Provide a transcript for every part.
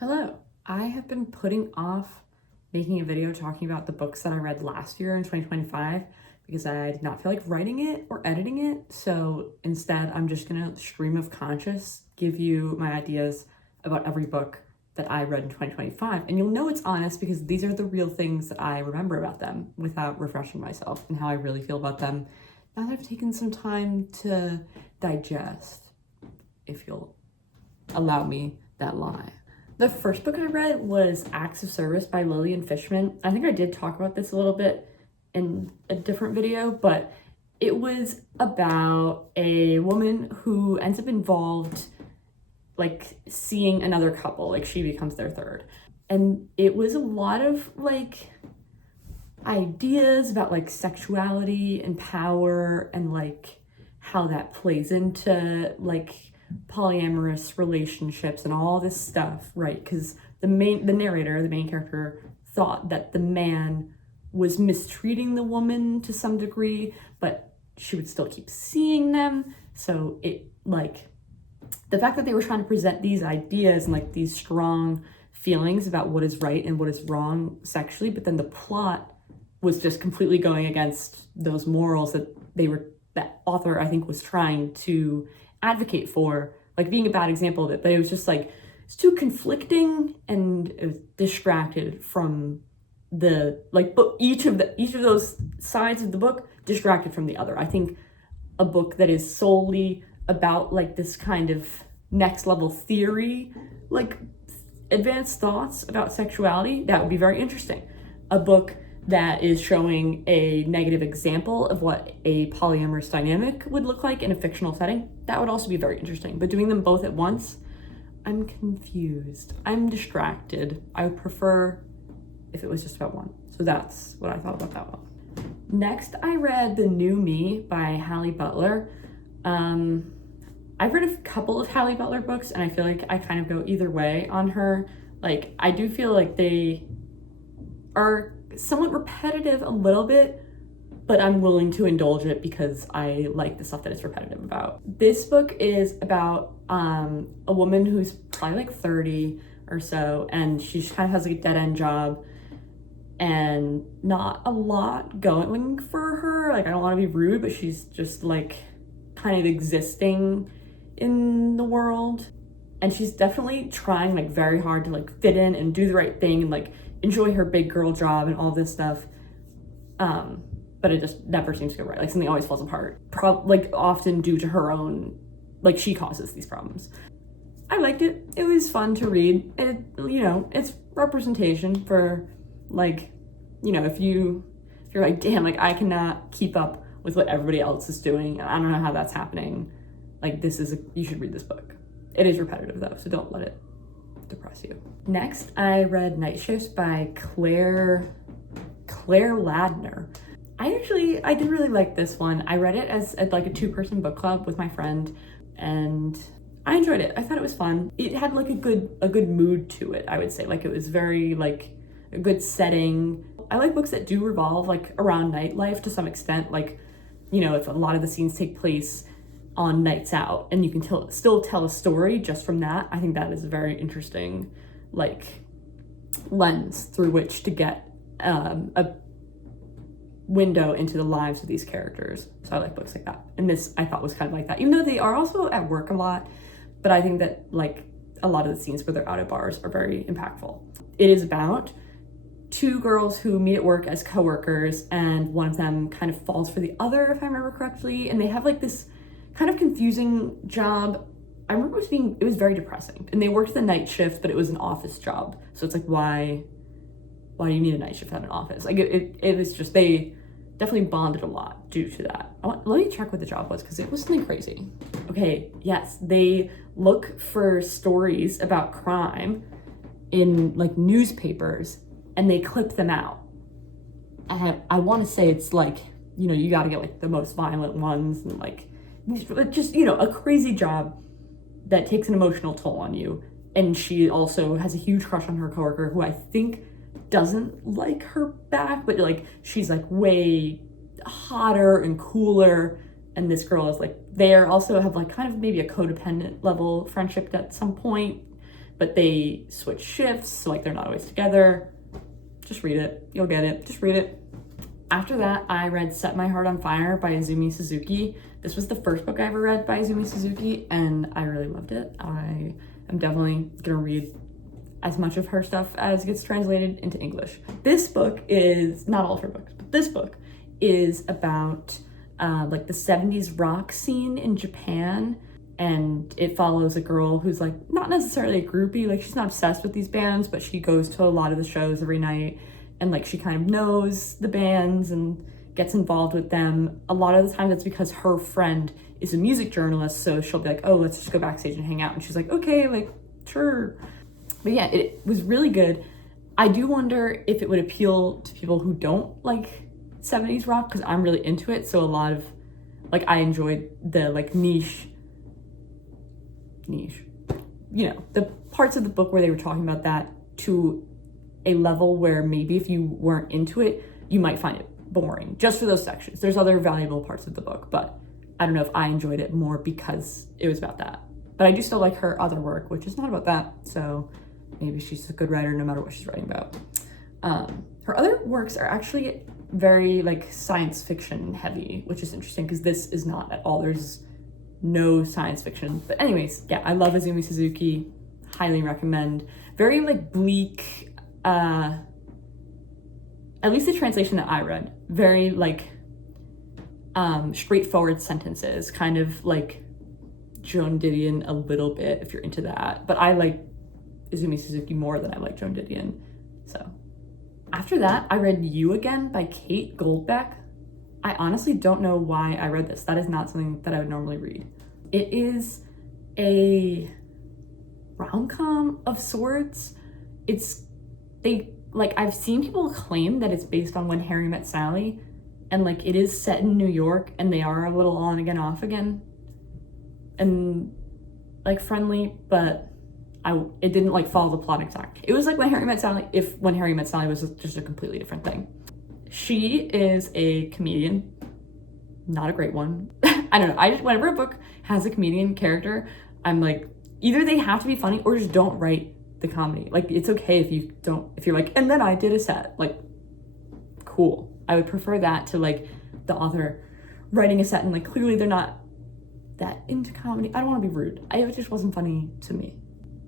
Hello. I have been putting off making a video talking about the books that I read last year in 2025 because I did not feel like writing it or editing it. So instead, I'm just gonna stream of conscious give you my ideas about every book that I read in 2025. And you'll know it's honest because these are the real things that I remember about them without refreshing myself and how I really feel about them now that I've taken some time to digest, if you'll allow me that lie. The first book I read was Acts of Service by Lillian Fishman. I think I did talk about this a little bit in a different video, but it was about a woman who ends up involved, like seeing another couple, like she becomes their third. And it was a lot of like ideas about like sexuality and power and like how that plays into like polyamorous relationships and all this stuff, right? Because the narrator, the main character, thought that the man was mistreating the woman to some degree, but she would still keep seeing them. So it like the fact that they were trying to present these ideas and like these strong feelings about what is right and what is wrong sexually, but then the plot was just completely going against those morals that author I think was trying to advocate for, like being a bad example of it, but it was just like it's too conflicting and it was distracted from the like book. Each of those sides of the book distracted from the other. I think a book that is solely about like this kind of next level theory, like advanced thoughts about sexuality, that would be very interesting. A book that is showing a negative example of what a polyamorous dynamic would look like in a fictional setting, that would also be very interesting. But doing them both at once, I'm confused. I'm distracted. I would prefer if it was just about one. So that's what I thought about that one. Next, I read The New Me by Hallie Butler. I've read a couple of Hallie Butler books and I feel like I kind of go either way on her. Like, I do feel like they are somewhat repetitive a little bit, but I'm willing to indulge it because I like the stuff that it's repetitive about. This book is about a woman who's probably like 30 or so, and she kind of has like a dead-end job and not a lot going for her. Like, I don't want to be rude, but she's just like kind of existing in the world, and she's definitely trying like very hard to like fit in and do the right thing and like enjoy her big girl job and all this stuff, but it just never seems to go right. Like something always falls apart, like often due to her own, like she causes these problems. I liked it. It was fun to read. It, you know, it's representation for like, you know, if you're like, damn, like I cannot keep up with what everybody else is doing, I don't know how that's happening, like you should read this book. It is repetitive though, so don't let it depress you. Next, I read Night Shifts by Claire Ladner. I did really like this one. I read it as like a two-person book club with my friend, and I enjoyed it. I thought it was fun. It had like a good mood to it, I would say. Like it was very like a good setting. I like books that do revolve like around nightlife to some extent. Like, you know, if a lot of the scenes take place on nights out and you can still tell a story just from that, I think that is a very interesting like lens through which to get a window into the lives of these characters. So I like books like that, and this I thought was kind of like that, even though they are also at work a lot, but I think that like a lot of the scenes where they're out at bars are very impactful. It is about two girls who meet at work as co-workers, and one of them kind of falls for the other, if I remember correctly, and they have like this kind of confusing job. I remember it was very depressing, and they worked the night shift, but it was an office job. So it's like, why do you need a night shift at an office? Like it was just, they definitely bonded a lot due to that. Let me check what the job was because it was something crazy. Okay, yes, they look for stories about crime in like newspapers and they clip them out. And I want to say it's like, you know, you got to get like the most violent ones and like just, you know, a crazy job that takes an emotional toll on you. And she also has a huge crush on her coworker who I think doesn't like her back, but like she's like way hotter and cooler, and this girl is like, they also have like kind of maybe a codependent level friendship at some point. but they switch shifts, so like they're not always together. Just read it. You'll get it. Just read it. After that, I read Set My Heart on Fire by Izumi Suzuki. This was the first book I ever read by Izumi Suzuki, and I really loved it. I am definitely gonna read as much of her stuff as gets translated into English. This book is, not all of her books, but this book is about like the 70s rock scene in Japan, and it follows a girl who's like not necessarily a groupie, like she's not obsessed with these bands, but she goes to a lot of the shows every night, and like she kind of knows the bands and gets involved with them. A lot of the time that's because her friend is a music journalist, so she'll be like, oh, let's just go backstage and hang out, and she's like, okay, like sure. But yeah, it was really good. I do wonder if it would appeal to people who don't like 70s rock, because I'm really into it. So a lot of, like, I enjoyed the like niche, you know, the parts of the book where they were talking about that to a level where maybe if you weren't into it, you might find it boring just for those sections. There's other valuable parts of the book, but I don't know if I enjoyed it more because it was about that. But I do still like her other work, which is not about that. So maybe she's a good writer no matter what she's writing about. Her other works are actually very like science fiction heavy, which is interesting because this is not at all. There's no science fiction. But anyways, yeah, I love Izumi Suzuki. Highly recommend. Very like bleak, at least the translation that I read, very like straightforward sentences, kind of like Joan Didion a little bit if you're into that. But I like Izumi Suzuki more than I like Joan Didion. So after that, I read You Again by Kate Goldbeck. I honestly don't know why I read this. That is not something that I would normally read. It is a rom-com of sorts. I've seen people claim that it's based on When Harry Met Sally, and like it is set in New York, and they are a little on again, off again, and like friendly, but it didn't like follow the plot exactly. It was like When Harry Met Sally, if When Harry Met Sally was just a completely different thing. She is a comedian, not a great one. I don't know. Whenever a book has a comedian character, I'm like, either they have to be funny or just don't write the comedy. Like, it's okay if you're like, and then I did a set. Like, cool. I would prefer that to like the author writing a set and like clearly they're not that into comedy. I don't want to be rude. It just wasn't funny to me.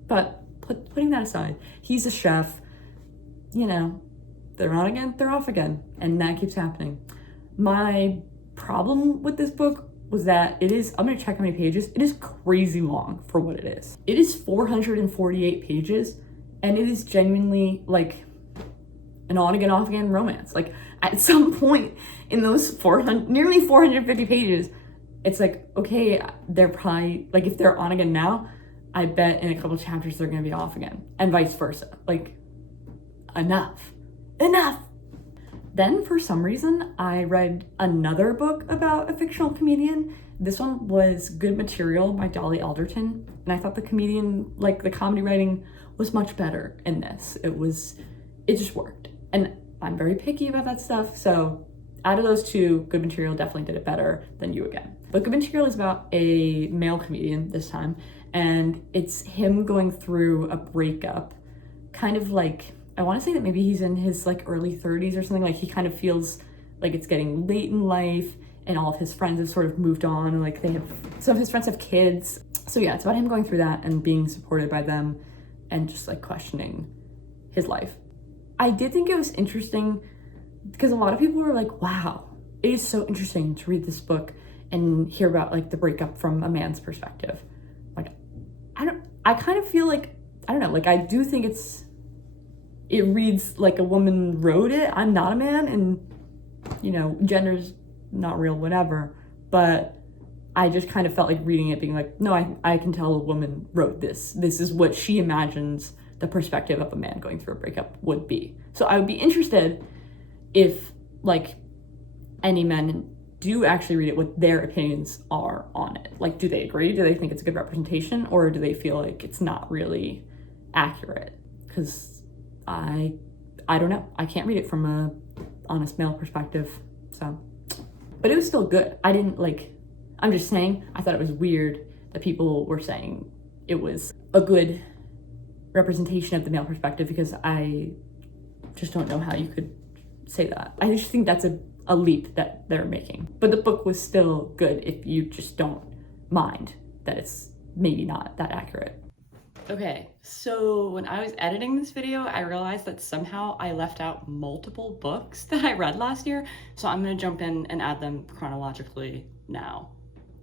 But putting that aside, he's a chef. You know, they're on again, they're off again, and that keeps happening. My problem with this book was that I'm gonna check how many pages. It is crazy long for what it is. It is 448 pages, and it is genuinely like an on again, off again romance. Like at some point in those nearly 450 pages, it's like, okay, they're probably, like if they're on again now, I bet in a couple chapters they're gonna be off again, and vice versa. Like, enough. Then for some reason, I read another book about a fictional comedian. This one was Good Material by Dolly Alderton, and I thought the comedy writing was much better in this. It just worked. And I'm very picky about that stuff, so out of those two, Good Material definitely did it better than You Again. But Good Material is about a male comedian this time, and it's him going through a breakup, kind of like, I want to say that maybe he's in his like early 30s or something. Like he kind of feels like it's getting late in life, and all of his friends have sort of moved on, and like some of his friends have kids. So yeah, it's about him going through that and being supported by them and just like questioning his life. I did think it was interesting because a lot of people were like, wow, it is so interesting to read this book and hear about like the breakup from a man's perspective. Like, I kind of feel like, I don't know, like I do think it reads like a woman wrote it. I'm not a man, and you know, gender's not real, whatever. But I just kind of felt like reading it being like, no, I can tell a woman wrote this. This is what she imagines the perspective of a man going through a breakup would be. So I would be interested if like any men do actually read it, what their opinions are on it. Like, do they agree? Do they think it's a good representation? Or do they feel like it's not really accurate? Because I don't know. I can't read it from a honest male perspective. So, but it was still good. I'm just saying, I thought it was weird that people were saying it was a good representation of the male perspective, because I just don't know how you could say that. I just think that's a leap that they're making. But the book was still good if you just don't mind that it's maybe not that accurate. Okay, so when I was editing this video, I realized that somehow I left out multiple books that I read last year, so I'm gonna jump in and add them chronologically now.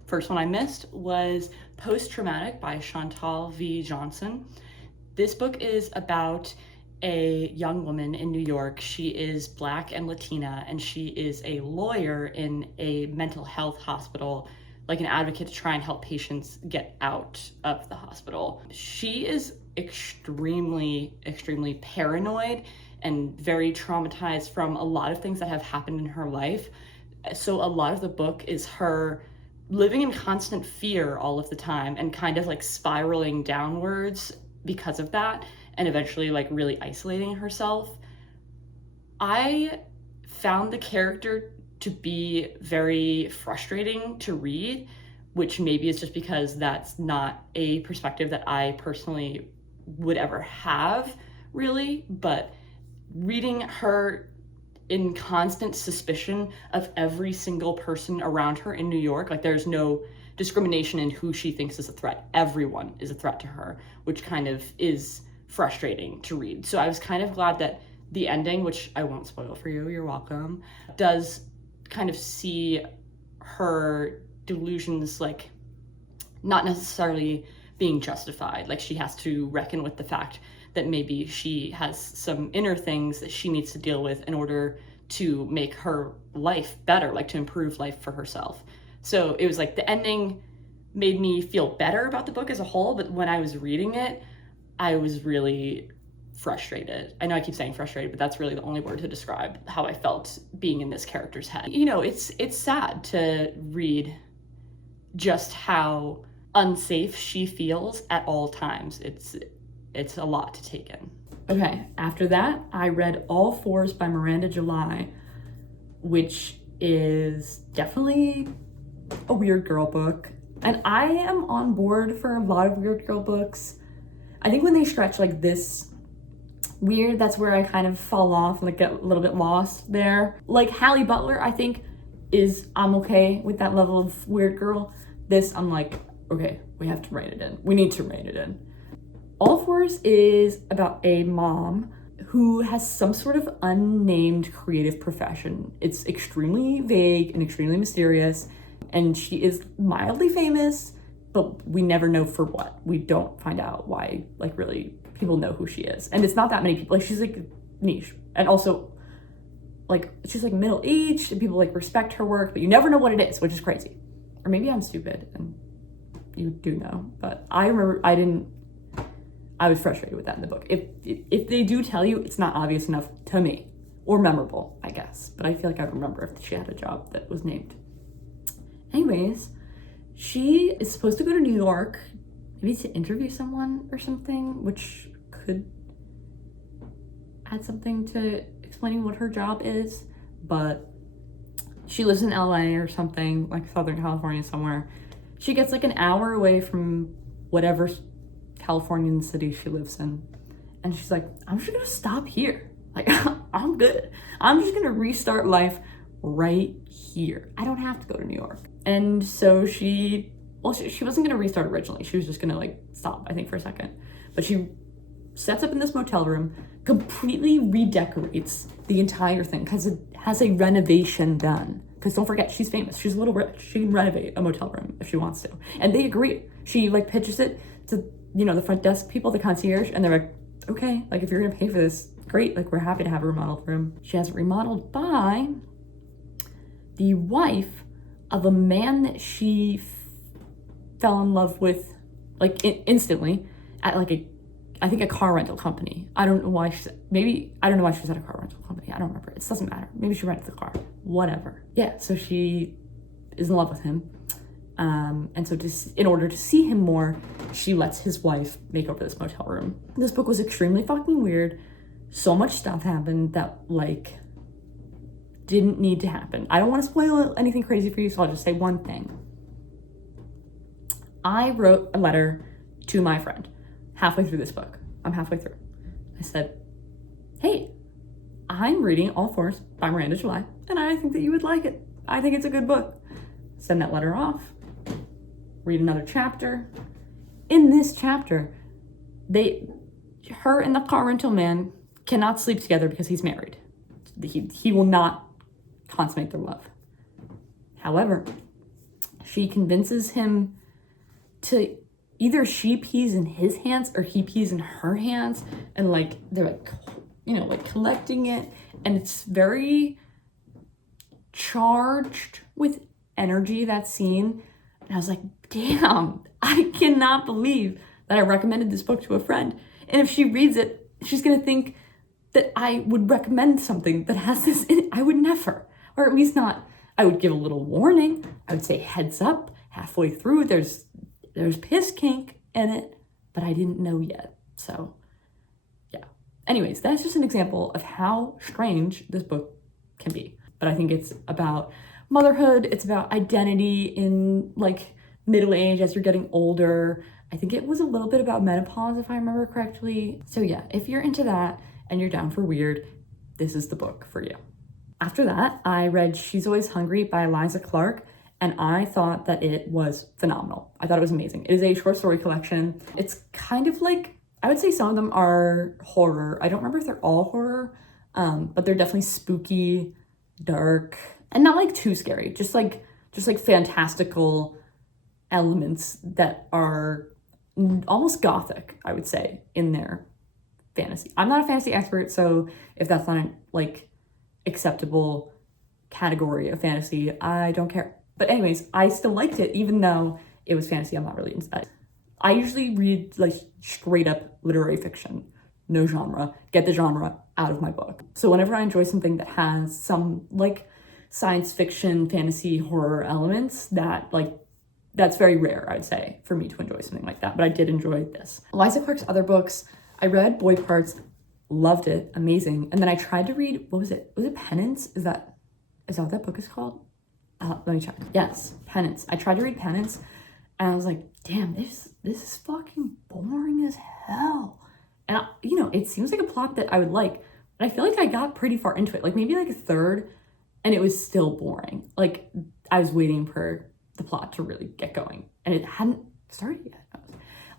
First one I missed was Post-Traumatic by Chantal V. Johnson. This book is about a young woman in New York. She is Black and Latina, and she is a lawyer in a mental health hospital, like an advocate to try and help patients get out of the hospital. She is extremely, extremely paranoid and very traumatized from a lot of things that have happened in her life. So a lot of the book is her living in constant fear all of the time and kind of like spiraling downwards because of that, and eventually like really isolating herself. I found the character to be very frustrating to read, which maybe is just because that's not a perspective that I personally would ever have, really. But reading her in constant suspicion of every single person around her in New York, like there's no discrimination in who she thinks is a threat. Everyone is a threat to her, which kind of is frustrating to read. So I was kind of glad that the ending, which I won't spoil for you, you're welcome, does kind of see her delusions like not necessarily being justified. Like she has to reckon with the fact that maybe she has some inner things that she needs to deal with in order to make her life better, like to improve life for herself. So it was like the ending made me feel better about the book as a whole, but when I was reading it, I was really frustrated. I know I keep saying frustrated, but that's really the only word to describe how I felt being in this character's head. You know, it's sad to read just how unsafe she feels at all times. It's a lot to take in. Okay, after that, I read All Fours by Miranda July, which is definitely a weird girl book. And I am on board for a lot of weird girl books. I think when they stretch like this weird, that's where I kind of fall off and like get a little bit lost there. Like Hallie Butler, I think I'm okay with that level of weird girl. This, I'm like, okay, we have to rein it in. We need to rein it in. All Fours is about a mom who has some sort of unnamed creative profession. It's extremely vague and extremely mysterious, and she is mildly famous, but we never know for what. We don't find out why, like, really people know who she is. And it's not that many people. Like, she's like niche, and also like she's like middle-aged and people like respect her work, but you never know what it is, which is crazy. Or maybe I'm stupid and you do know, but I remember I was frustrated with that in the book. If they do tell you, it's not obvious enough to me, or memorable, I guess. But I feel like I remember if she had a job that was named. Anyways, she is supposed to go to New York, maybe to interview someone or something, which could add something to explaining what her job is. But she lives in LA or something, like Southern California somewhere. She gets like an hour away from whatever Californian city she lives in, and she's like, I'm just gonna stop here. Like, I'm good. I'm just gonna restart life right here. I don't have to go to New York. And so she wasn't gonna restart originally. She was just gonna like stop, I think, for a second. But she sets up in this motel room, completely redecorates the entire thing because it has a renovation done. Because don't forget, she's famous. She's a little rich. She can renovate a motel room if she wants to. And they agree. She like pitches it to, you know, the front desk people, the concierge, and they're like, okay, like if you're gonna pay for this, great. Like we're happy to have a remodeled room. She has it remodeled by the wife of a man that she fell in love with, like instantly, at like I think a car rental company. I don't know why she's at a car rental company. I don't remember. It doesn't matter. Maybe she rented the car. Whatever. Yeah, so she is in love with him. And so in order to see him more, she lets his wife make over this motel room. This book was extremely fucking weird. So much stuff happened that like didn't need to happen. I don't want to spoil anything crazy for you, so I'll just say one thing. I wrote a letter to my friend halfway through this book. I'm halfway through. I said, hey, I'm reading All Fours by Miranda July, and I think that you would like it. I think it's a good book. Send that letter off, read another chapter. In this chapter, her and the car rental man cannot sleep together because he's married. He will not consummate their love. However, she convinces him to either she pees in his hands or he pees in her hands, and like they're like, you know, like collecting it, and it's very charged with energy, that scene. And I was like, damn, I cannot believe that I recommended this book to a friend, and if she reads it, she's gonna think that I would recommend something that has this in it. I would never, or at least not. I would give a little warning. I would say, heads up, halfway through there's piss kink in it, but I didn't know yet. So yeah. Anyways, that's just an example of how strange this book can be. But I think it's about motherhood. It's about identity in like middle age as you're getting older. I think it was a little bit about menopause, if I remember correctly. So yeah, if you're into that and you're down for weird, this is the book for you. After that, I read She's Always Hungry by Eliza Clark, and I thought that it was phenomenal. I thought it was amazing. It is a short story collection. It's kind of like, I would say some of them are horror. I don't remember if they're all horror, but they're definitely spooky, dark, and not like too scary. Just like fantastical elements that are almost gothic, I would say, in their fantasy. I'm not a fantasy expert, so if that's not like acceptable category of fantasy, I don't care. But anyways, I still liked it, even though it was fantasy. I'm not really into that. I usually read like straight up literary fiction, no genre. Get the genre out of my book. So whenever I enjoy something that has some like science fiction, fantasy, horror elements, that's very rare, I'd say, for me to enjoy something like that. But I did enjoy this. Eliza Clark's other books, I read Boy Parts, loved it, amazing. And then I tried to read, what was it? Was it Penance? Is that what that book is called? Let me check. Yes, Penance. I tried to read Penance, and I was like, damn, this is fucking boring as hell. And you know, it seems like a plot that I would like, but I feel like I got pretty far into it, like maybe like a third, and it was still boring. Like I was waiting for the plot to really get going, and it hadn't started yet.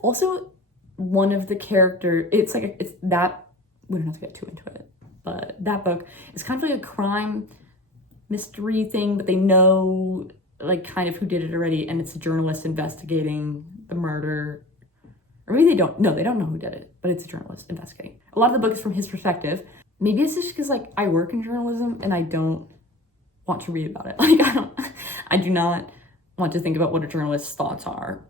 Also, one of the characters, we don't have to get too into it, but that book is kind of like a crime mystery thing, but they know like kind of who did it already, and it's a journalist investigating the murder. Or maybe they don't know who did it, but it's a journalist investigating. A lot of the book is from his perspective. Maybe it's just because like I work in journalism and I don't want to read about it. Like I do not want to think about what a journalist's thoughts are.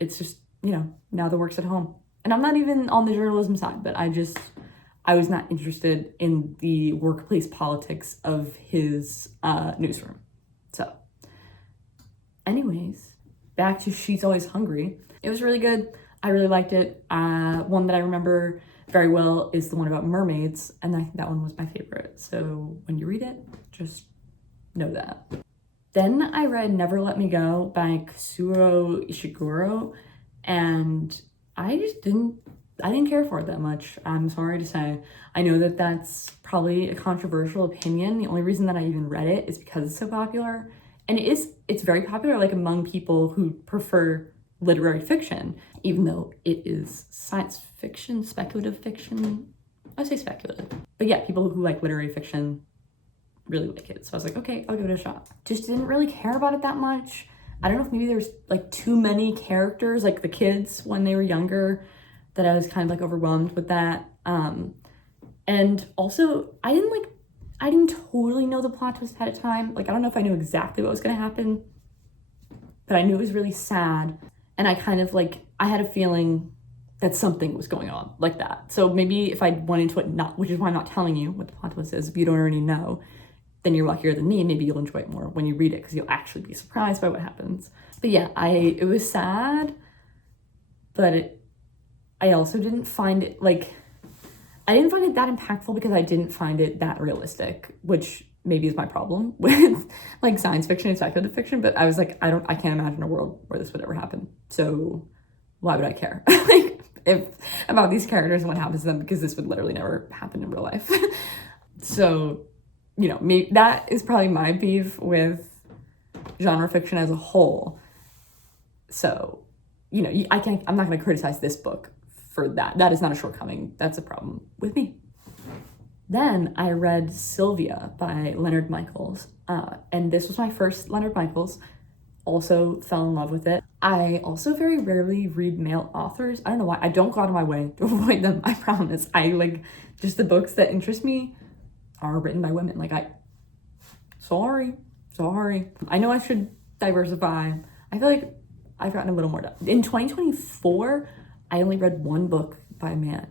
It's just, you know, now the work's at home. And I'm not even on the journalism side, but I was not interested in the workplace politics of his newsroom. So anyways, back to She's Always Hungry. It was really good. I really liked it. One that I remember very well is the one about mermaids, and I think that one was my favorite. So when you read it, just know that. Then I read Never Let Me Go by Kazuo Ishiguro, and I didn't care for it that much. I'm sorry to say. I know that that's probably a controversial opinion. The only reason that I even read it is because it's so popular. And it's very popular like among people who prefer literary fiction, even though it is science fiction, speculative fiction. I say speculative. But yeah, people who like literary fiction really like it. So I was like, okay, I'll give it a shot. Just didn't really care about it that much. I don't know if maybe there's like too many characters, like the kids when they were younger, that I was kind of like overwhelmed with that. And also I didn't totally know the plot twist ahead of time. Like, I don't know if I knew exactly what was gonna happen, but I knew it was really sad. And I kind of like, I had a feeling that something was going on like that. So maybe if I went into it which is why I'm not telling you what the plot twist is, if you don't already know, then you're luckier than me. Maybe you'll enjoy it more when you read it because you'll actually be surprised by what happens. But yeah, it was sad, but I also didn't find it I didn't find it that impactful because I didn't find it that realistic, which maybe is my problem with like science fiction and speculative fiction. But I was like, I can't imagine a world where this would ever happen. So why would I care? Like, if about these characters and what happens to them, because this would literally never happen in real life. So, you know, that is probably my beef with genre fiction as a whole. So, you know, I'm not going to criticize this book for that. That is not a shortcoming. That's a problem with me. Then I read Sylvia by Leonard Michaels. And this was my first Leonard Michaels. Also fell in love with it. I also very rarely read male authors. I don't know why. I don't go out of my way to avoid them. I promise. Just the books that interest me are written by women. Sorry. I know I should diversify. I feel like I've gotten a little more done. In 2024, I only read one book by a man,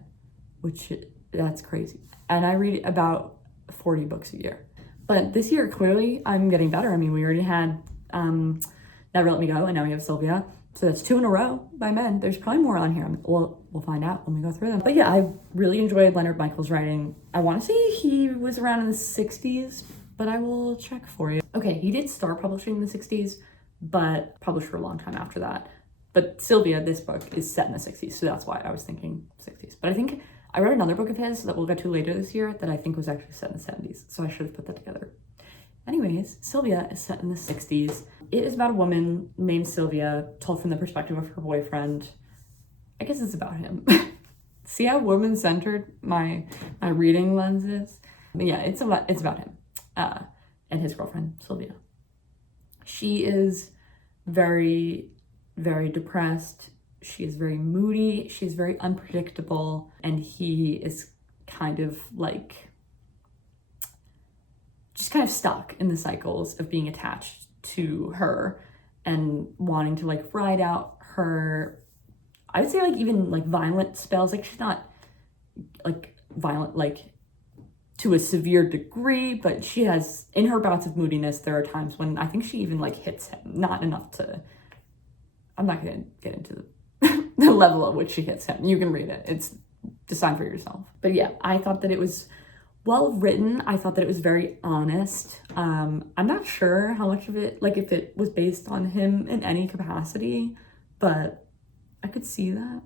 that's crazy. And I read about 40 books a year. But this year, clearly, I'm getting better. I mean, we already had Never Let Me Go, and now we have Sylvia. So that's 2 in a row by men. There's probably more on here. We'll find out when we go through them. But yeah, I really enjoyed Leonard Michaels' writing. I want to say he was around in the 60s, but I will check for you. Okay, he did start publishing in the 60s, but published for a long time after that. But Sylvia, this book, is set in the 60s, so that's why I was thinking 60s. But I think I read another book of his that we'll get to later this year that I think was actually set in the 70s, so I should have put that together. Anyways, Sylvia is set in the 60s. It is about a woman named Sylvia, told from the perspective of her boyfriend. I guess it's about him. See how woman-centered my reading lens is? But yeah, it's about him and his girlfriend, Sylvia. She is very, very depressed. She is very moody. She's very unpredictable. And he is kind of just kind of stuck in the cycles of being attached to her and wanting to ride out her, I would say even violent spells. She's not violent to a severe degree, but she has, in her bouts of moodiness, there are times when I think she even hits him. Not enough to, I'm not gonna get into the level at which she hits him. You can read it. It's decide for yourself. But yeah, I thought that it was well written. I thought that it was very honest. I'm not sure how much of it, if it was based on him in any capacity, but I could see that.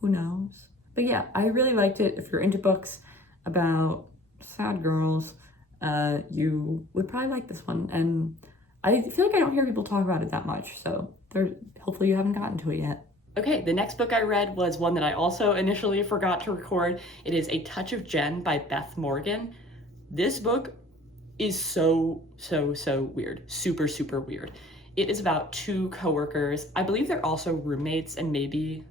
Who knows? But yeah, I really liked it. If you're into books about sad girls, you would probably like this one. And I feel like I don't hear people talk about it that much, so hopefully you haven't gotten to it yet. Okay, the next book I read was one that I also initially forgot to record. It is A Touch of Jen by Beth Morgan. This book is so weird. Super weird. It is about 2 coworkers. I believe they're also roommates and maybe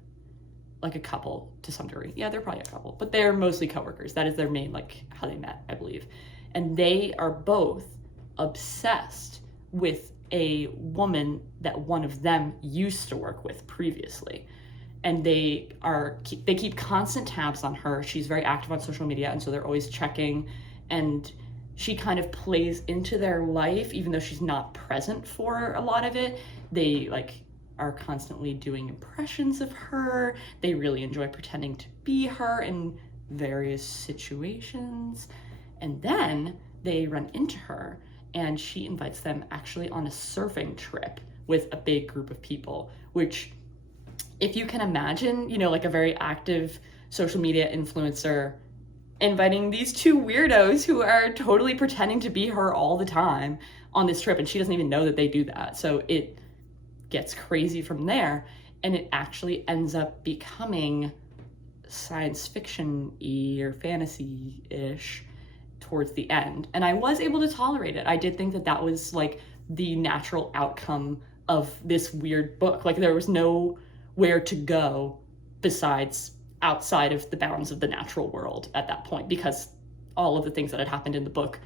a couple to some degree. Yeah, they're probably a couple, but they're mostly coworkers. That is their main, how they met, I believe. And they are both obsessed with a woman that one of them used to work with previously. And they keep constant tabs on her. She's very active on social media, and so they're always checking, and she kind of plays into their life, even though she's not present for a lot of it. They are constantly doing impressions of her. They really enjoy pretending to be her in various situations. And then they run into her, and she invites them actually on a surfing trip with a big group of people, which, if you can imagine, a very active social media influencer inviting these 2 weirdos who are totally pretending to be her all the time on this trip, and she doesn't even know that they do that. So it gets crazy from there, and it actually ends up becoming science fiction-y or fantasy-ish towards the end. And I was able to tolerate it. I did think that was the natural outcome of this weird book. There was nowhere to go besides outside of the bounds of the natural world at that point, because all of the things that had happened in the book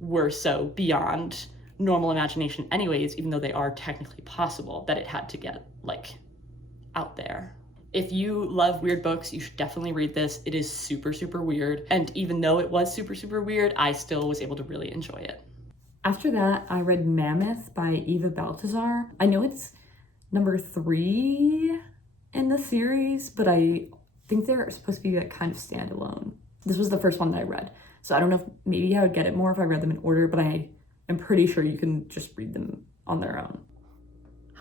were so beyond normal imagination anyways, even though they are technically possible, that it had to get out there. If you love weird books, you should definitely read this. It is super weird. And even though it was super weird, I still was able to really enjoy it. After that, I read Mammoth by Eva Baltazar. I know it's number 3 in the series, but I think they're supposed to be kind of standalone. This was the first one that I read. So I don't know if maybe I would get it more if I read them in order, but I am pretty sure you can just read them on their own.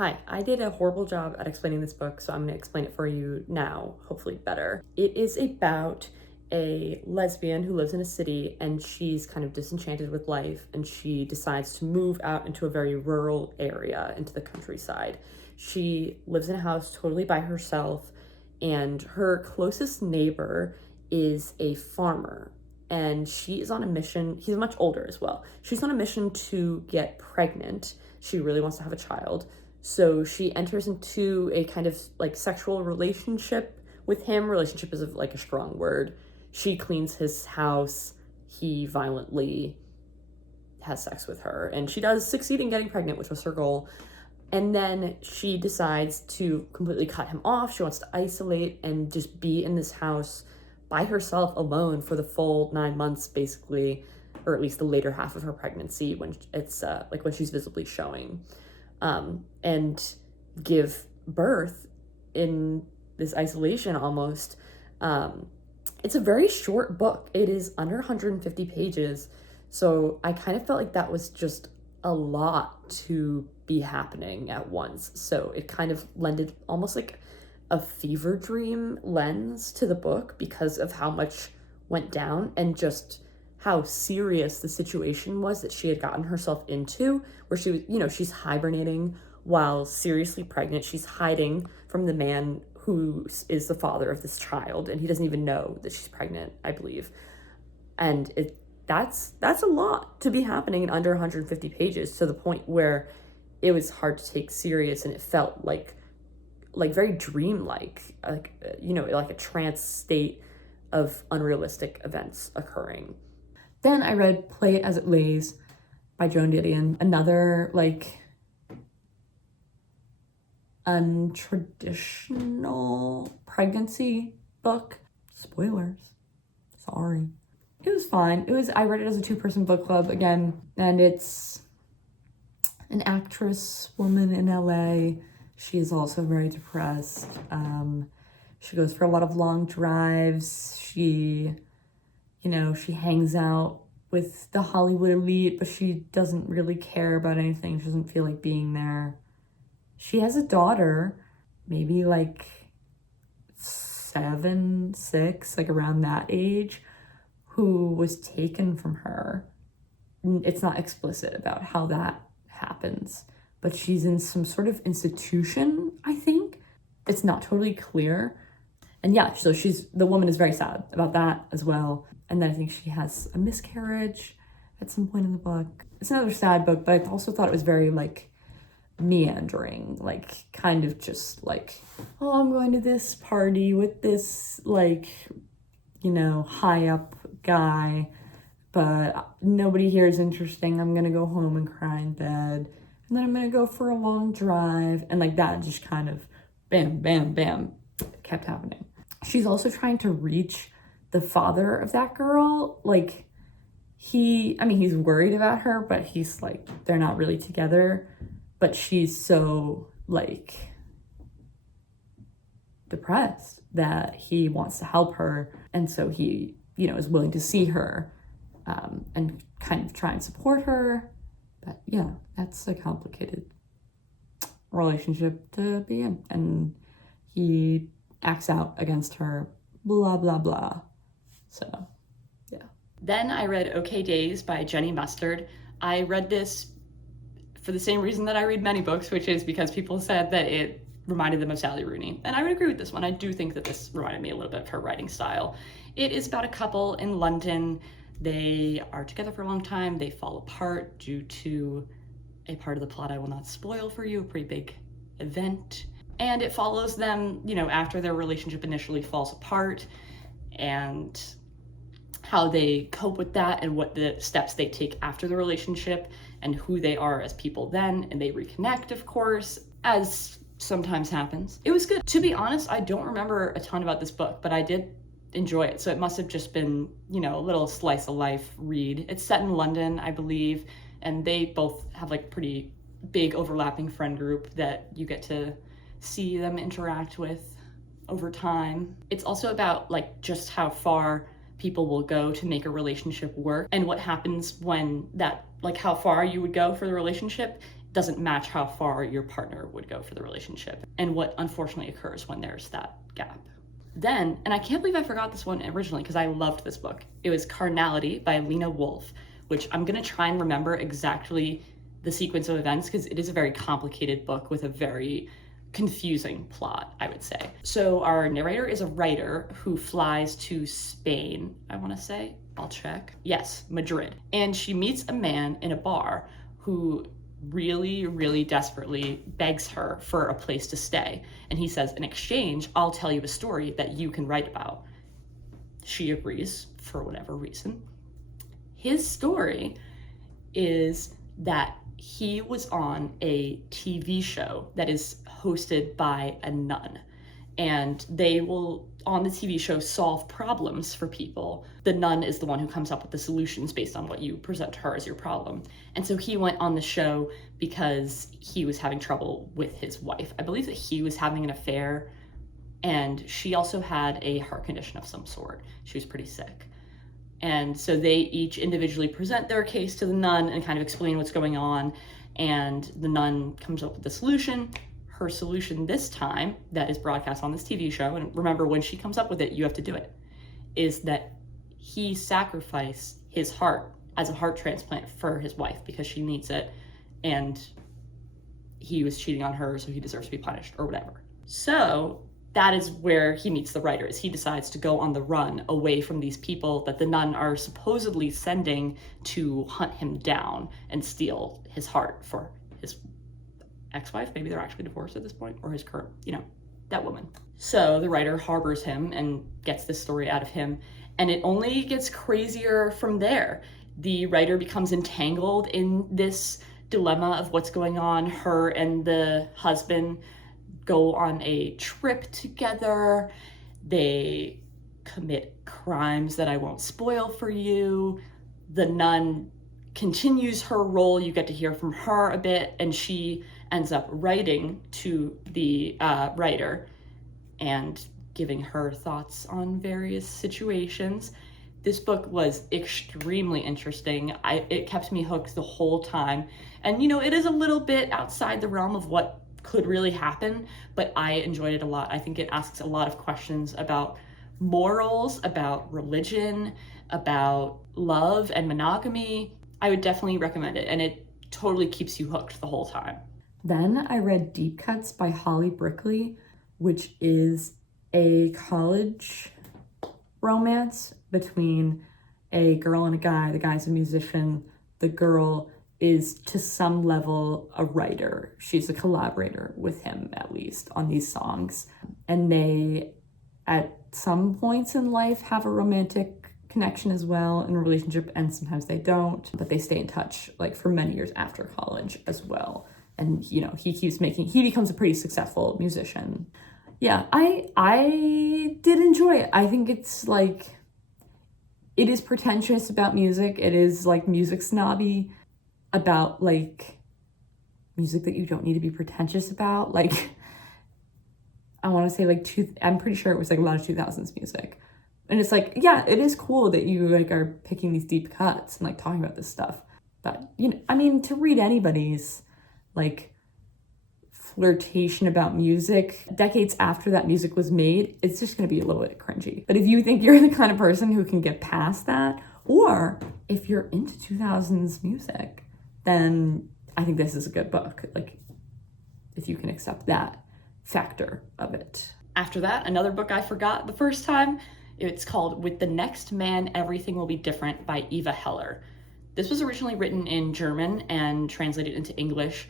Hi, I did a horrible job at explaining this book, so I'm gonna explain it for you now, hopefully better. It is about a lesbian who lives in a city and she's kind of disenchanted with life and she decides to move out into a very rural area, into the countryside. She lives in a house totally by herself and her closest neighbor is a farmer and she is on a mission. He's much older as well. She's on a mission to get pregnant. She really wants to have a child. So she enters into a kind of like sexual relationship with him. Relationship is like a strong word. She cleans his house. He violently has sex with her. And she does succeed in getting pregnant, which was her goal. And then she decides to completely cut him off. She wants to isolate and just be in this house by herself alone for the full 9 months, basically, or at least the later half of her pregnancy when it's like when she's visibly showing. And give birth in this isolation almost. It's a very short book. It is under 150 pages. So I kind of felt like that was just a lot to be happening at once. So it kind of lended almost like a fever dream lens to the book because of how much went down and just how serious the situation was that she had gotten herself into, where she was, you know, she's hibernating while seriously pregnant. She's hiding from the man who is the father of this child, and he doesn't even know that she's pregnant, I believe. And that's a lot to be happening in under 150 pages, to the point where it was hard to take serious, and it felt like very dreamlike, like, you know, like a trance state of unrealistic events occurring. Then I read Play It As It Lays by Joan Didion, another like untraditional pregnancy book. Spoilers. Sorry. It was fine. I read it as a 2-person book club again, and it's an actress woman in LA. She is also very depressed. She goes for a lot of long drives. She hangs out with the Hollywood elite, but she doesn't really care about anything. She doesn't feel like being there. She has a daughter, maybe like 7, 6, like around that age, who was taken from her. It's not explicit about how that happens, but she's in some sort of institution, I think. It's not totally clear. And yeah, so the woman is very sad about that as well. And then I think she has a miscarriage at some point in the book. It's another sad book, but I also thought it was very like meandering, like kind of just like, oh, I'm going to this party with this like, you know, high up guy, but nobody here is interesting. I'm gonna go home and cry in bed. And then I'm gonna go for a long drive. And like that just kind of bam, bam, bam, kept happening. She's also trying to reach the father of that girl. Like he's worried about her, but he's like, they're not really together. But she's so like depressed that he wants to help her. And so he, you know, is willing to see her and kind of try and support her. But yeah, that's a complicated relationship to be in. And he acts out against her, blah, blah, blah. So, yeah. Then I read OK Days by Jenny Mustard. I read this for the same reason that I read many books, which is because people said that it reminded them of Sally Rooney. And I would agree with this one. I do think that this reminded me a little bit of her writing style. It is about a couple in London. They are together for a long time. They fall apart due to a part of the plot I will not spoil for you, a pretty big event. And it follows them, you know, after their relationship initially falls apart, and how they cope with that and what the steps they take after the relationship and who they are as people then. And they reconnect, of course, as sometimes happens. It was good. To be honest, I don't remember a ton about this book, but I did enjoy it. So it must have just been, you know, a little slice of life read. It's set in London, I believe, and they both have like pretty big overlapping friend group that you get to see them interact with over time. It's also about like just how far people will go to make a relationship work and what happens when that, like how far you would go for the relationship doesn't match how far your partner would go for the relationship, and what unfortunately occurs when there's that gap. Then, and I can't believe I forgot this one originally because I loved this book. It was Carnality by Lena Wolf, which I'm gonna try and remember exactly the sequence of events because it is a very complicated book with a very confusing plot, I would say. So our narrator is a writer who flies to Spain, I wanna say. I'll check. Yes, Madrid. And she meets a man in a bar who really, really desperately begs her for a place to stay. And he says, in exchange, I'll tell you a story that you can write about. She agrees for whatever reason. His story is that he was on a TV show that is hosted by a nun. And they will, on the TV show, solve problems for people. The nun is the one who comes up with the solutions based on what you present to her as your problem. And so he went on the show because he was having trouble with his wife. I believe that he was having an affair, and she also had a heart condition of some sort. She was pretty sick. And so they each individually present their case to the nun and kind of explain what's going on. And the nun comes up with the solution. Her solution this time, that is broadcast on this TV show, and remember, when she comes up with it, you have to do it, is that he sacrificed his heart as a heart transplant for his wife because she needs it, and he was cheating on her, so he deserves to be punished or whatever. So that is where he meets the writer, is he decides to go on the run away from these people that the nun are supposedly sending to hunt him down and steal his heart for his ex-wife. Maybe they're actually divorced at this point, or his current, that woman. So the writer harbors him and gets this story out of him, and it only gets crazier from there. The writer becomes entangled in this dilemma of what's going on. Her and the husband go on a trip together. They commit crimes that I won't spoil for you. The nun continues her role. You get to hear from her a bit, and she ends up writing to the writer and giving her thoughts on various situations. This book was extremely interesting. It kept me hooked the whole time. And it is a little bit outside the realm of what could really happen, but I enjoyed it a lot. I think it asks a lot of questions about morals, about religion, about love and monogamy. I would definitely recommend it, and it totally keeps you hooked the whole time. Then I read Deep Cuts by Holly Brickley, which is a college romance between a girl and a guy. The guy's a musician. The girl is to some level a writer. She's a collaborator with him, at least, on these songs. And they, at some points in life, have a romantic connection as well in a relationship, and sometimes they don't, but they stay in touch for many years after college as well. And he becomes a pretty successful musician. Yeah, I did enjoy it. I think it's it is pretentious about music. It is music snobby about music that you don't need to be pretentious about. I want to say I'm pretty sure it was a lot of 2000s music. And it's yeah, it is cool that you are picking these deep cuts and talking about this stuff. But to read anybody's flirtation about music decades after that music was made, it's just going to be a little bit cringy. But if you think you're the kind of person who can get past that, or if you're into 2000s music, then I think this is a good book. If you can accept that factor of it. After that, another book I forgot the first time. It's called With the Next Man, Everything Will Be Different by Eva Heller. This was originally written in German and translated into English.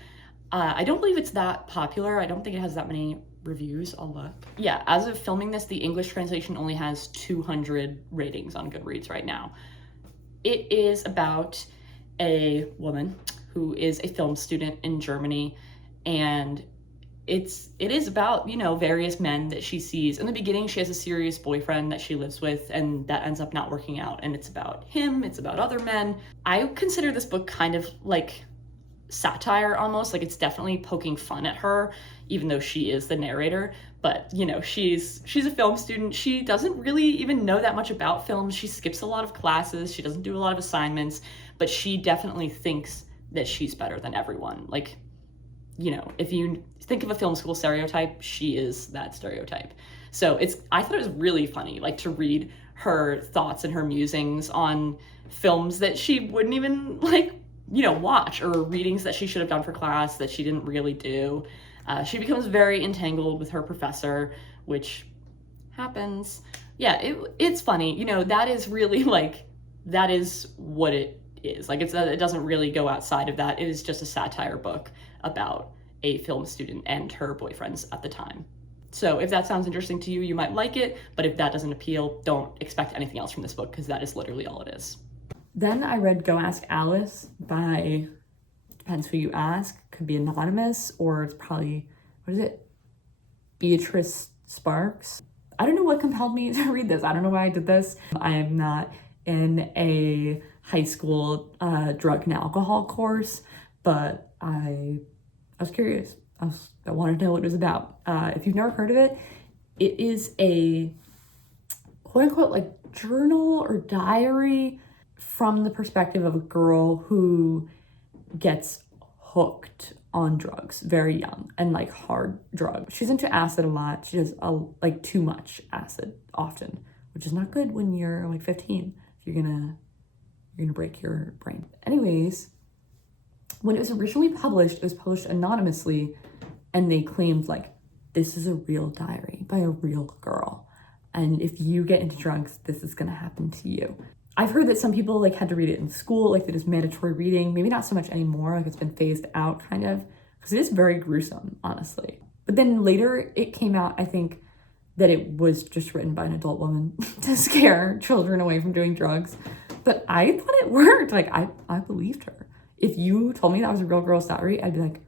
I don't believe it's that popular. I don't think it has that many reviews. I'll look. Yeah, as of filming this, the English translation only has 200 ratings on Goodreads right now. It is about a woman who is a film student in Germany, and it is about, various men that she sees. In the beginning, she has a serious boyfriend that she lives with, and that ends up not working out. And it's about him, it's about other men. I consider this book kind of satire almost. It's definitely poking fun at her, even though she is the narrator. But, she's a film student. She doesn't really even know that much about films. She skips a lot of classes. She doesn't do a lot of assignments, but she definitely thinks that she's better than everyone. you know, if you think of a film school stereotype, she is that stereotype. So I thought it was really funny, like, to read her thoughts and her musings on films that she wouldn't even, like, you know, watch, or readings that she should have done for class that she didn't really do. She becomes very entangled with her professor, which happens. Yeah, it's funny. You know, that is really, like, that is what it is. Like, it doesn't really go outside of that. It is just a satire book about a film student and her boyfriends at the time. So if that sounds interesting to you, you might like it, but if that doesn't appeal, don't expect anything else from this book, because that is literally all it is. Then I read Go Ask Alice by, depends who you ask, could be anonymous, or it's probably, what is it? Beatrice Sparks. I don't know what compelled me to read this. I don't know why I did this. I am not in a high school drug and alcohol course, but I was curious. I wanted to know what it was about. If you've never heard of it, it is a quote unquote like journal or diary from the perspective of a girl who gets hooked on drugs very young, and like hard drugs. She's into acid a lot. She does like too much acid often, which is not good when you're like 15. You're gonna break your brain. Anyways, when it was originally published, it was published anonymously, and they claimed like, this is a real diary by a real girl, and if you get into drugs, this is gonna happen to you. I've heard that some people like had to read it in school, like it is mandatory reading. Maybe not so much anymore, like it's been phased out kind of, because it is very gruesome, honestly. But then later it came out, I think, that it was just written by an adult woman to scare children away from doing drugs. But I thought it worked. Like, I believed her. If you told me that was a real girl's diary, I'd be like,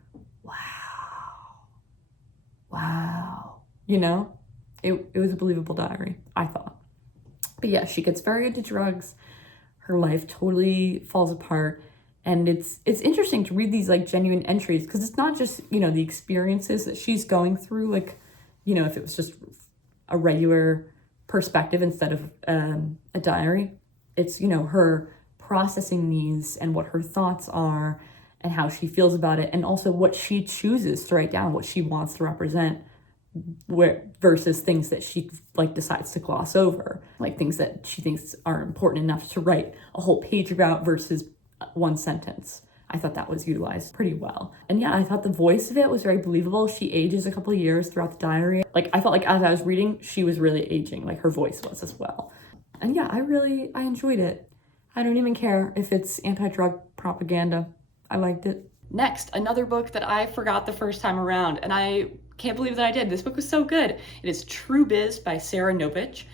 wow. You know, it was a believable diary, I thought. But yeah, she gets very into drugs. Her life totally falls apart. And it's interesting to read these like genuine entries, because it's not just, you know, the experiences that she's going through. Like, you know, if it was just a regular perspective instead of a diary, it's, you know, her processing these and what her thoughts are and how she feels about it, and also what she chooses to write down, what she wants to represent, where versus things that she like decides to gloss over, like things that she thinks are important enough to write a whole page about versus one sentence. I thought that was utilized pretty well. And yeah, I thought the voice of it was very believable. She ages a couple of years throughout the diary. Like, I felt like as I was reading, she was really aging, like her voice was as well. And yeah, I enjoyed it. I don't even care if it's anti-drug propaganda. I liked it. Next, another book that I forgot the first time around, and I can't believe that I did. This book was so good. It is True Biz by Sarah Novich.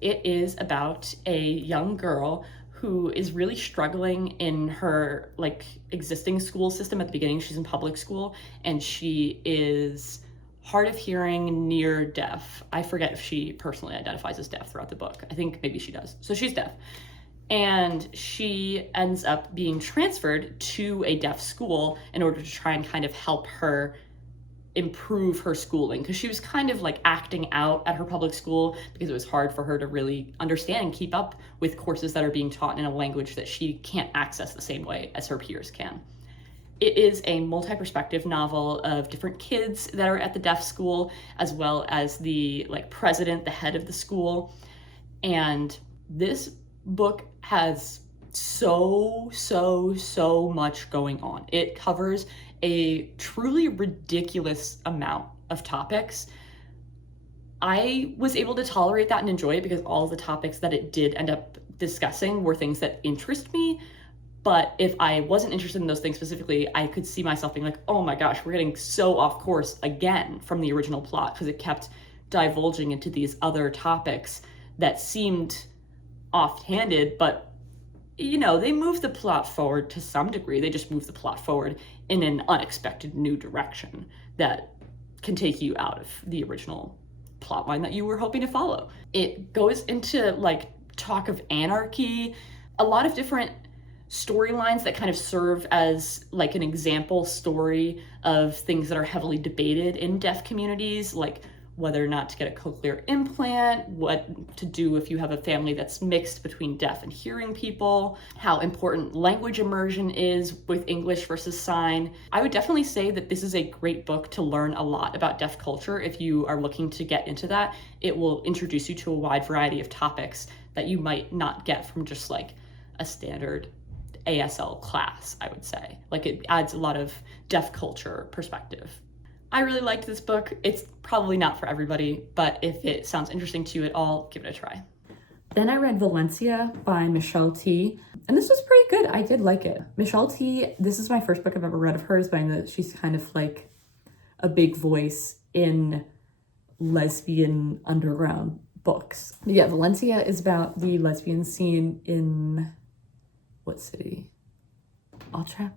It is about a young girl who is really struggling in her like existing school system. At the beginning, she's in public school, and she is hard of hearing, near deaf. I forget if she personally identifies as deaf throughout the book. I think maybe she does. So she's deaf. And she ends up being transferred to a deaf school in order to try and kind of help her improve her schooling, because she was kind of like acting out at her public school because it was hard for her to really understand and keep up with courses that are being taught in a language that she can't access the same way as her peers can. It is a multi-perspective novel of different kids that are at the deaf school, as well as the like president, the head of the school. And this book has so much going on. It covers a truly ridiculous amount of topics. I was able to tolerate that and enjoy it because all the topics that it did end up discussing were things that interest me. But if I wasn't interested in those things specifically, I could see myself being like, oh my gosh, we're getting so off course again from the original plot, because it kept divulging into these other topics that seemed offhanded, but you know, they move the plot forward to some degree. They just move the plot forward in an unexpected new direction that can take you out of the original plot line that you were hoping to follow. It goes into like talk of anarchy, a lot of different storylines that kind of serve as like an example story of things that are heavily debated in deaf communities, like whether or not to get a cochlear implant, what to do if you have a family that's mixed between deaf and hearing people, how important language immersion is with English versus sign. I would definitely say that this is a great book to learn a lot about deaf culture if you are looking to get into that. It will introduce you to a wide variety of topics that you might not get from just like a standard ASL class, I would say. Like, it adds a lot of deaf culture perspective. I really liked this book. It's probably not for everybody, but if it sounds interesting to you at all, give it a try. Then I read Valencia by Michelle T. And this was pretty good. I did like it. Michelle T, this is my first book I've ever read of hers, but I know that she's kind of like a big voice in lesbian underground books. But yeah, Valencia is about the lesbian scene in what city? I'll check.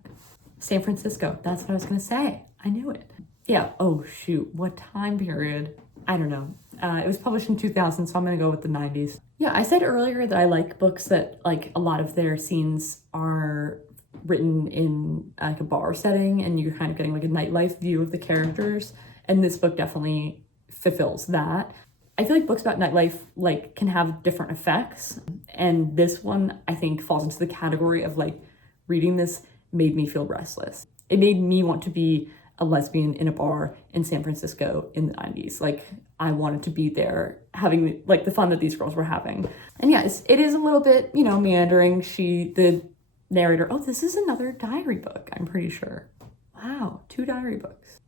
San Francisco. That's what I was gonna say. I knew it. Yeah, oh shoot, what time period? I don't know. It was published in 2000, so I'm gonna go with the 90s. Yeah, I said earlier that I like books that like a lot of their scenes are written in like a bar setting and you're kind of getting like a nightlife view of the characters. And this book definitely fulfills that. I feel like books about nightlife like can have different effects. And this one I think falls into the category of like reading this made me feel restless. It made me want to be a lesbian in a bar in San Francisco in the 90s. Like, I wanted to be there having like the fun that these girls were having. And yes, it is a little bit, you know, meandering. The narrator, oh, this is another diary book, I'm pretty sure. Wow, 2 diary books.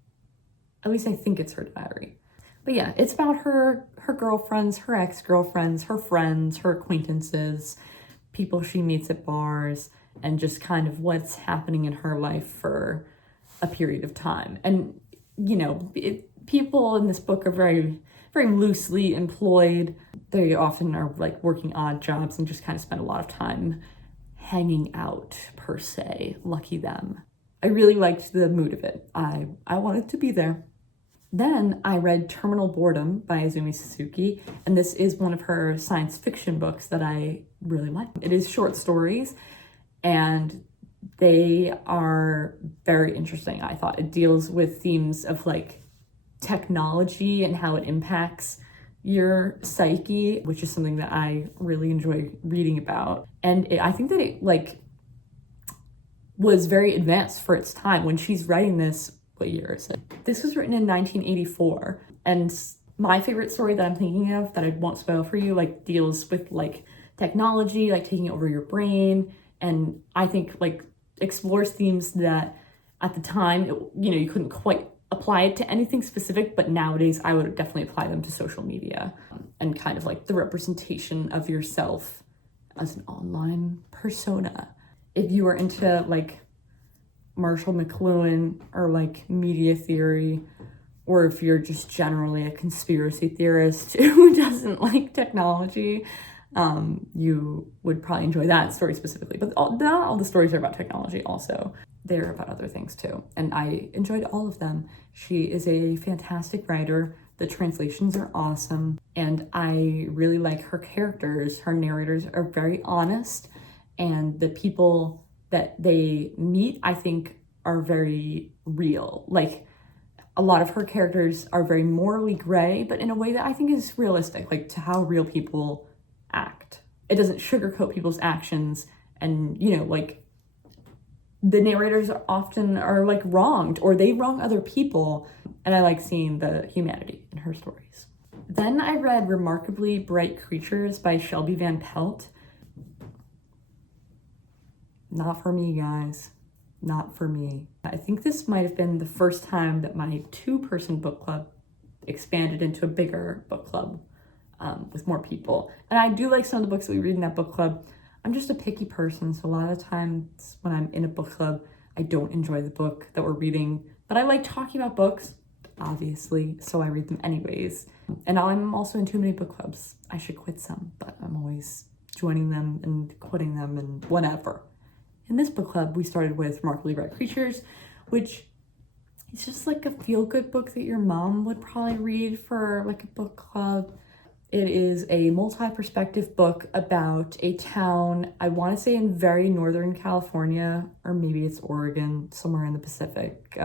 At least I think it's her diary. But yeah, it's about her girlfriends, her ex-girlfriends, her friends, her acquaintances, people she meets at bars, and just kind of what's happening in her life for a period of time. And, you know, people in this book are very, very loosely employed. They often are like working odd jobs and just kind of spend a lot of time hanging out, per se. Lucky them. I really liked the mood of it. I wanted to be there. Then I read Terminal Boredom by Izumi Suzuki, and this is one of her science fiction books that I really like. It is short stories, and they are very interesting, I thought. It deals with themes of like technology and how it impacts your psyche, which is something that I really enjoy reading about. And I think that it like was very advanced for its time. When she's writing this, what year is it? This was written in 1984. And my favorite story that I'm thinking of that I won't spoil for you, like deals with like technology, like taking over your brain. And I think like explores themes that at the time, you know, you couldn't quite apply it to anything specific, but nowadays I would definitely apply them to social media and kind of like the representation of yourself as an online persona. If you are into like Marshall McLuhan or like media theory, or if you're just generally a conspiracy theorist who doesn't like technology, you would probably enjoy that story specifically. But not all the stories are about technology also. They're about other things too. And I enjoyed all of them. She is a fantastic writer. The translations are awesome. And I really like her characters. Her narrators are very honest. And the people that they meet, I think, are very real. Like, a lot of her characters are very morally gray, but in a way that I think is realistic, like to how real people act. It doesn't sugarcoat people's actions, and you know, like the narrators often are like wronged or they wrong other people, and I like seeing the humanity in her stories. Then I read Remarkably Bright Creatures by Shelby Van Pelt. Not for me, guys. Not for me. I think this might have been the first time that my 2-person book club expanded into a bigger book club with more people. And I do like some of the books that we read in that book club. I'm just a picky person, so a lot of times when I'm in a book club, I don't enjoy the book that we're reading. But I like talking about books, obviously, so I read them anyways. And I'm also in too many book clubs. I should quit some, but I'm always joining them and quitting them and whatever. In this book club, we started with Remarkably Bright Creatures, which is just like a feel-good book that your mom would probably read for like a book club. It is a multi-perspective book about a town, I want to say in very northern California, or maybe it's Oregon, somewhere in the Pacific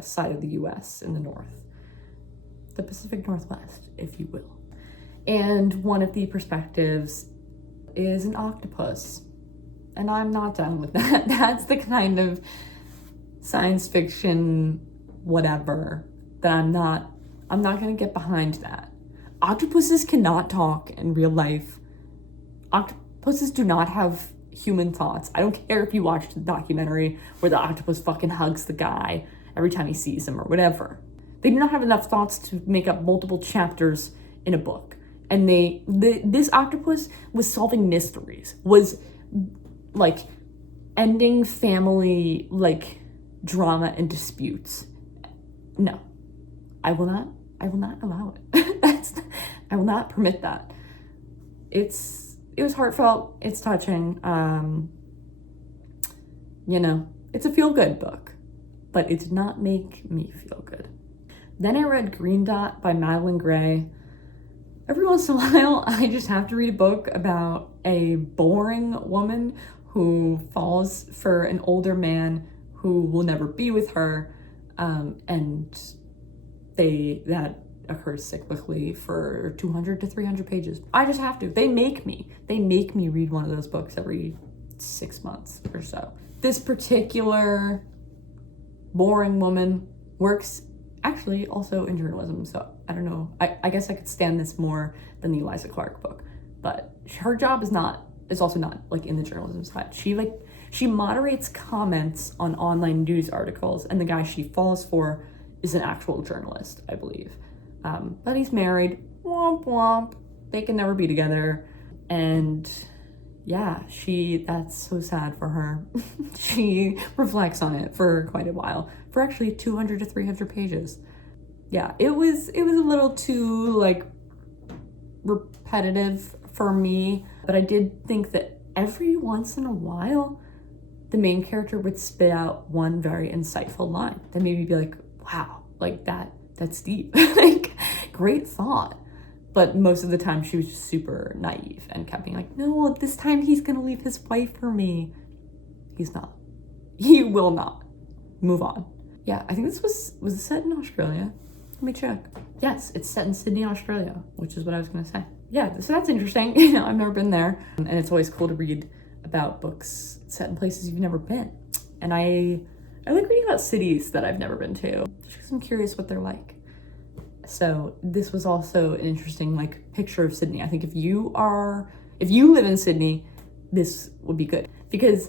side of the US in the north. the Pacific Northwest, if you will. And one of the perspectives is an octopus. And I'm not down with that. That's the kind of science fiction whatever that I'm not gonna get behind that. Octopuses cannot talk in real life. Octopuses do not have human thoughts. I don't care if you watched the documentary where the octopus fucking hugs the guy every time he sees him or whatever. They do not have enough thoughts to make up multiple chapters in a book. And this octopus was solving mysteries, was like ending family like drama and disputes. No, I will not allow it. I will not permit that. It was heartfelt, it's touching. It's a feel-good book, but it did not make me feel good. Then I read Green Dot by Madeline Gray. Every once in a while, I just have to read a book about a boring woman who falls for an older man who will never be with her, and that occurs cyclically for 200 to 300 pages. I just have to. They make me read one of those books every 6 months or so. This particular boring woman works actually also in journalism, so I don't know. I guess I could stand this more than the Eliza Clark book, but her job is also not like in the journalism side. She moderates comments on online news articles, and the guy she falls for is an actual journalist, I believe. But he's married. Womp womp. They can never be together. And yeah, that's so sad for her. She reflects on it for quite a while, for actually 200 to 300 pages. Yeah, it was a little too like repetitive for me, but I did think that every once in a while, the main character would spit out one very insightful line that made me be like, wow, like that's deep. Like, great thought. But most of the time she was just super naive and kept being like, no, this time he's gonna leave his wife for me. He's not. He will not. Move on. Yeah, I think this was it set in Australia? Let me check. Yes, it's set in Sydney, Australia, which is what I was gonna say. Yeah, so that's interesting. I've never been there, and it's always cool to read about books set in places you've never been. And I like reading about cities that I've never been to, just because I'm curious what they're like. So this was also an interesting like picture of Sydney. I think if you live in Sydney, this would be good, because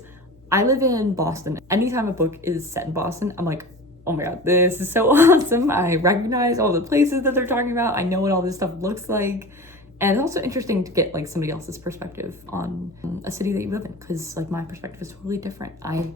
I live in Boston. Anytime a book is set in Boston, I'm like, oh my god, this is so awesome. I recognize all the places that they're talking about. I know what all this stuff looks like. And it's also interesting to get like somebody else's perspective on a city that you live in, because like my perspective is totally different. I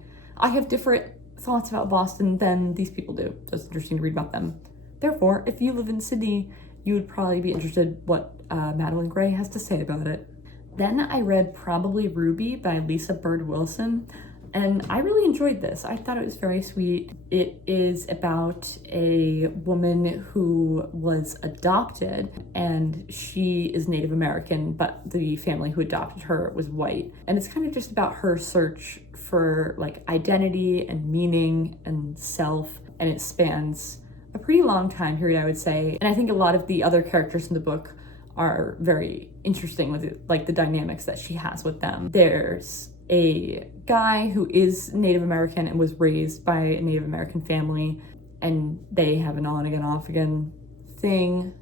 have different thoughts about Boston than these people do. So it's interesting to read about them. Therefore, if you live in Sydney, you would probably be interested what Madeline Gray has to say about it. Then I read Probably Ruby by Lisa Bird Wilson, and I really enjoyed this. I thought it was very sweet. It is about a woman who was adopted, and she is Native American, but the family who adopted her was white. And it's kind of just about her search for like identity and meaning and self, and it spans a pretty long time period, I would say. And I think a lot of the other characters in the book are very interesting with it, like the dynamics that she has with them. There's a guy who is Native American and was raised by a Native American family, and they have an on again, off again thing,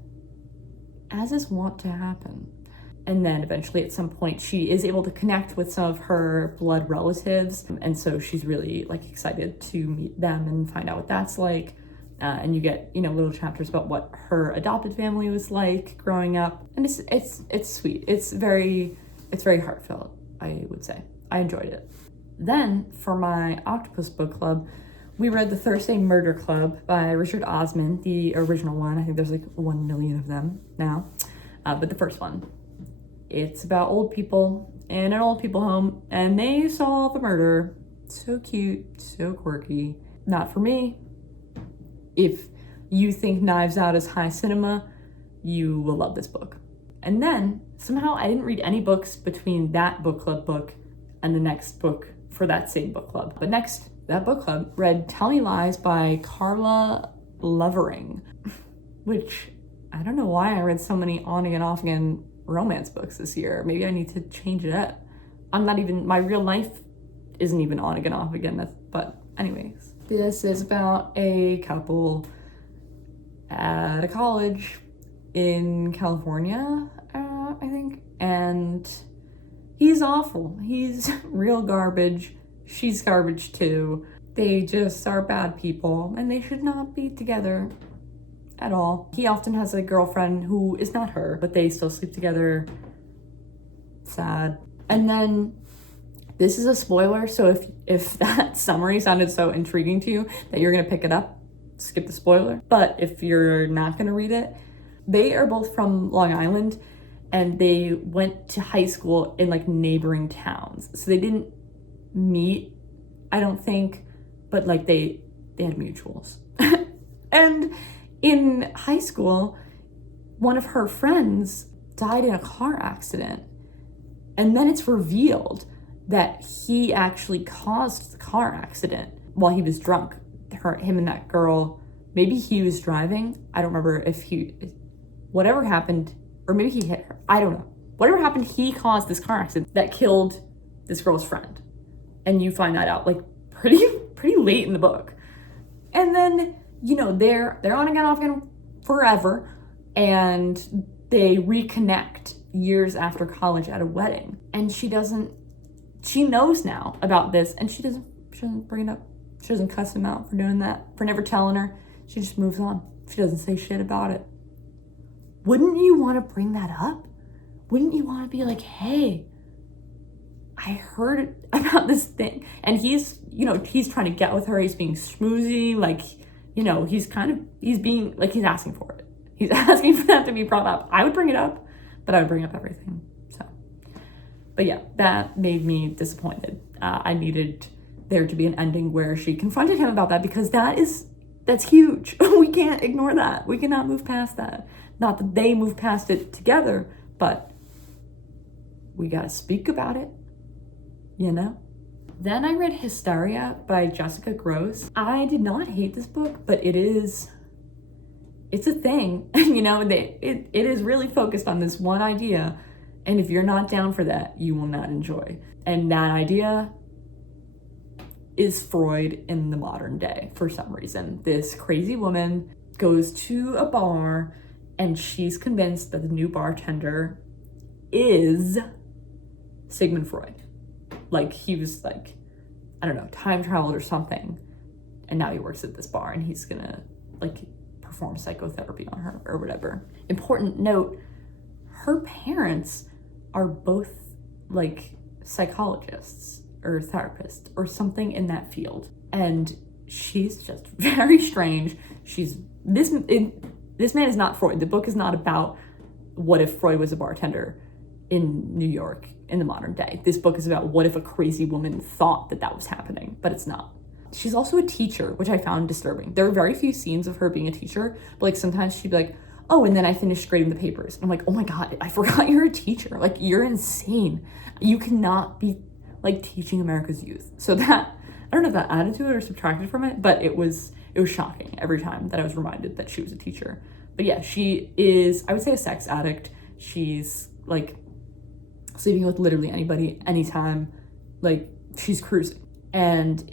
as is wont to happen. And then eventually at some point she is able to connect with some of her blood relatives, and so she's really like excited to meet them and find out what that's like. And you get, little chapters about what her adopted family was like growing up. And it's sweet. It's very heartfelt, I would say. I enjoyed it. Then for my Octopus book club, we read The Thursday Murder Club by Richard Osman, the original one. I think there's like 1 million of them now. But the first one, it's about old people in an old people home, and they solve a murder. So cute, so quirky. Not for me. If you think Knives Out is high cinema, you will love this book. And then somehow I didn't read any books between that book club book and the next book for that same book club. But next, that book club read Tell Me Lies by Carla Lovering, which I don't know why I read so many on again, off again romance books this year. Maybe I need to change it up. My real life isn't even on again, off again. But anyways, this is about a couple at a college in California, I think, and he's awful. He's real garbage. She's garbage too. They just are bad people, and they should not be together at all. He often has a girlfriend who is not her, but they still sleep together. Sad. And then, this is a spoiler, so if that summary sounded so intriguing to you that you're gonna pick it up, skip the spoiler. But if you're not gonna read it, they are both from Long Island, and they went to high school in like neighboring towns. So they didn't meet, I don't think, but like they had mutuals. And in high school, one of her friends died in a car accident. And then it's revealed that he actually caused the car accident while he was drunk. Him and that girl, maybe he was driving. I don't remember whatever happened, or maybe he hit her. I don't know. Whatever happened, he caused this car accident that killed this girl's friend. And you find that out like pretty late in the book. And then, they're on again, off again forever, and they reconnect years after college at a wedding. And she knows now about this, and she doesn't bring it up. She doesn't cuss him out for doing that, for never telling her. She just moves on. She doesn't say shit about it. Wouldn't you want to bring that up? Wouldn't you want to be like, hey, I heard about this thing? And he's trying to get with her. He's being schmoozy, like, he's being, like, he's asking for it. He's asking for that to be brought up. I would bring it up, but I would bring up everything. So, but yeah, that made me disappointed. I needed there to be an ending where she confronted him about that, because that's huge. We can't ignore that. We cannot move past that. Not that they move past it together, but we gotta speak about it, Then I read Hysteria by Jessica Gross. I did not hate this book, but it's a thing, it is really focused on this one idea, and if you're not down for that, you will not enjoy. And that idea is Freud in the modern day. For some reason, this crazy woman goes to a bar, and she's convinced that the new bartender is Sigmund Freud. Like, he was like, I don't know, time traveled or something, and now he works at this bar, and he's gonna like perform psychotherapy on her or whatever. Important note, her parents are both like psychologists or therapists or something in that field, and she's just very strange. This man is not Freud. The book is not about what if Freud was a bartender in New York in the modern day. This book is about what if a crazy woman thought that was happening, but it's not. She's also a teacher, which I found disturbing. There are very few scenes of her being a teacher, but like sometimes she'd be like, oh, and then I finished grading the papers. And I'm like, oh my God, I forgot you're a teacher. Like, you're insane. You cannot be like teaching America's youth. So that, I don't know if that added to it or subtracted from it, but it was shocking every time that I was reminded that she was a teacher. But yeah, she is, I would say, a sex addict. She's like sleeping with literally anybody, anytime. Like, she's cruising. And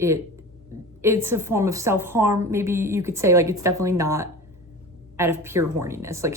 it's a form of self-harm, maybe you could say. Like, it's definitely not out of pure horniness. Like,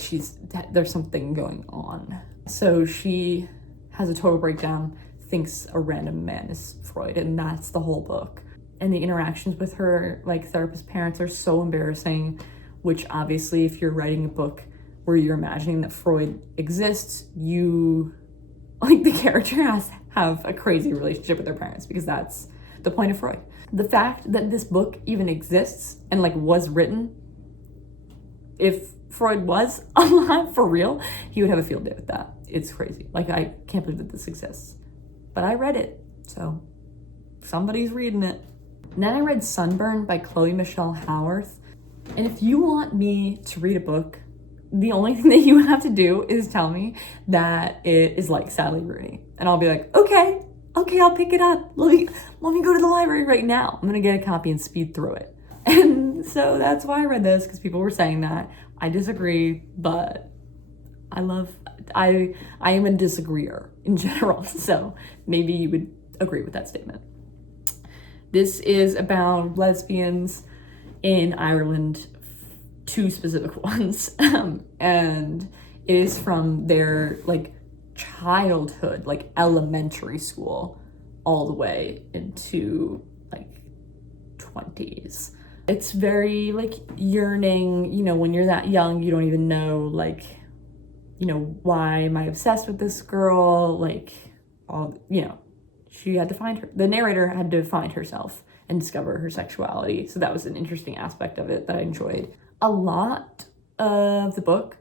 there's something going on. So she has a total breakdown, thinks a random man is Freud, and that's the whole book. And the interactions with her, like, therapist parents are so embarrassing, which obviously, if you're writing a book where you're imagining that Freud exists, the character has to have a crazy relationship with their parents, because that's the point of Freud. The fact that this book even exists and like was written, if Freud was alive for real, he would have a field day with that. It's crazy. Like, I can't believe that this exists. But I read it, so somebody's reading it. And then I read Sunburn by Chloe Michelle Howarth. And if you want me to read a book, the only thing that you have to do is tell me that it is like Sally Rooney. And I'll be like, okay, I'll pick it up. Let me go to the library right now. I'm gonna get a copy and speed through it. And so that's why I read this, because people were saying that. I disagree, but I am a disagreeer in general, so maybe you would agree with that statement. This is about lesbians in Ireland, two specific ones, and it is from their like childhood, like elementary school, all the way into like 20s. It's very like yearning, you know, when you're that young, you don't even know like, you know, why am I obsessed with this girl? Like, all, you know, she had to find her, the narrator had to find herself and discover her sexuality. So that was an interesting aspect of it that I enjoyed. A lot of the book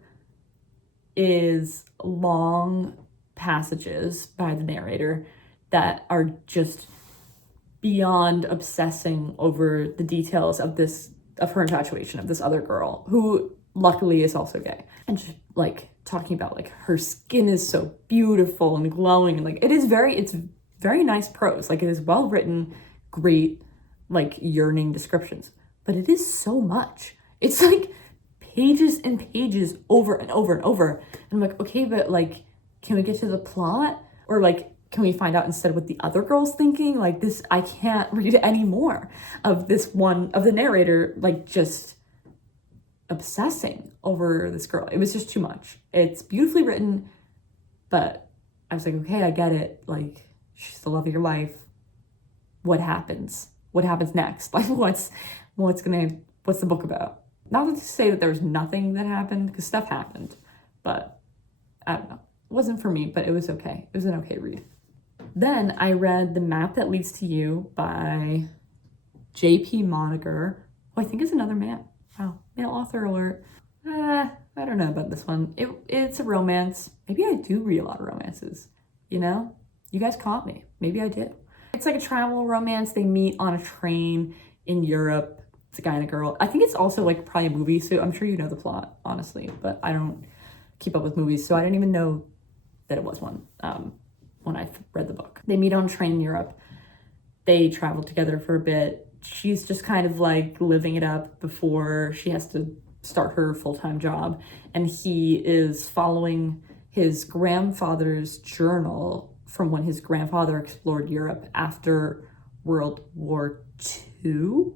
is long passages by the narrator that are just beyond obsessing over the details of her infatuation of this other girl who luckily is also gay, and just like talking about like her skin is so beautiful and glowing, and like it's very nice prose. Like it is well written, great like yearning descriptions, but it is so much. It's like pages and pages over and over and over. And I'm like, okay, but like, can we get to the plot? Or like, can we find out instead what the other girl's thinking? Like this, I can't read any more of this one, of the narrator, like just obsessing over this girl. It was just too much. It's beautifully written, but I was like, okay, I get it. Like, she's the love of your life. What happens? What happens next? Like what's the book about? Not to say that there was nothing that happened, because stuff happened, but I don't know. It wasn't for me, but it was okay. It was an okay read. Then I read The Map That Leads to You by J.P. Moniger, who I think is another man. Wow, male author alert. I don't know about this one. It's a romance. Maybe I do read a lot of romances, you know? You guys caught me. Maybe I did. It's like a travel romance. They meet on a train in Europe. It's a guy and a girl. I think it's also like probably a movie, so I'm sure you know the plot, honestly, but I don't keep up with movies, so I didn't even know that it was one when I read the book. They meet on a train in Europe. They travel together for a bit. She's just kind of like living it up before she has to start her full-time job, and he is following his grandfather's journal from when his grandfather explored Europe after World War II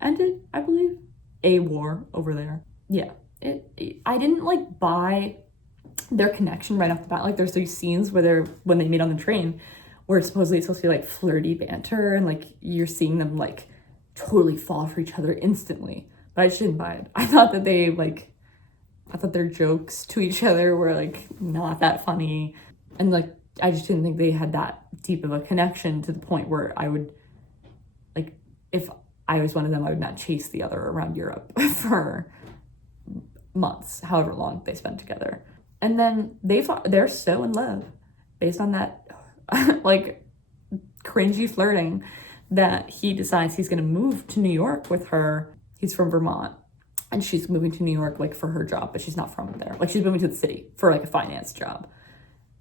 ended, I believe. A war over there. Yeah. I didn't like buy their connection right off the bat. Like there's these scenes where when they meet on the train where supposedly it's supposed to be like flirty banter and like you're seeing them like totally fall for each other instantly. But I just didn't buy it. I thought that I thought their jokes to each other were like not that funny. And like, I just didn't think they had that deep of a connection to the point where I would, like, if I was one of them, I would not chase the other around Europe for months, however long they spent together. And then they're so in love based on that like cringy flirting that he decides he's gonna move to New York with her. He's from Vermont and she's moving to New York like for her job, but she's not from there. Like she's moving to the city for like a finance job.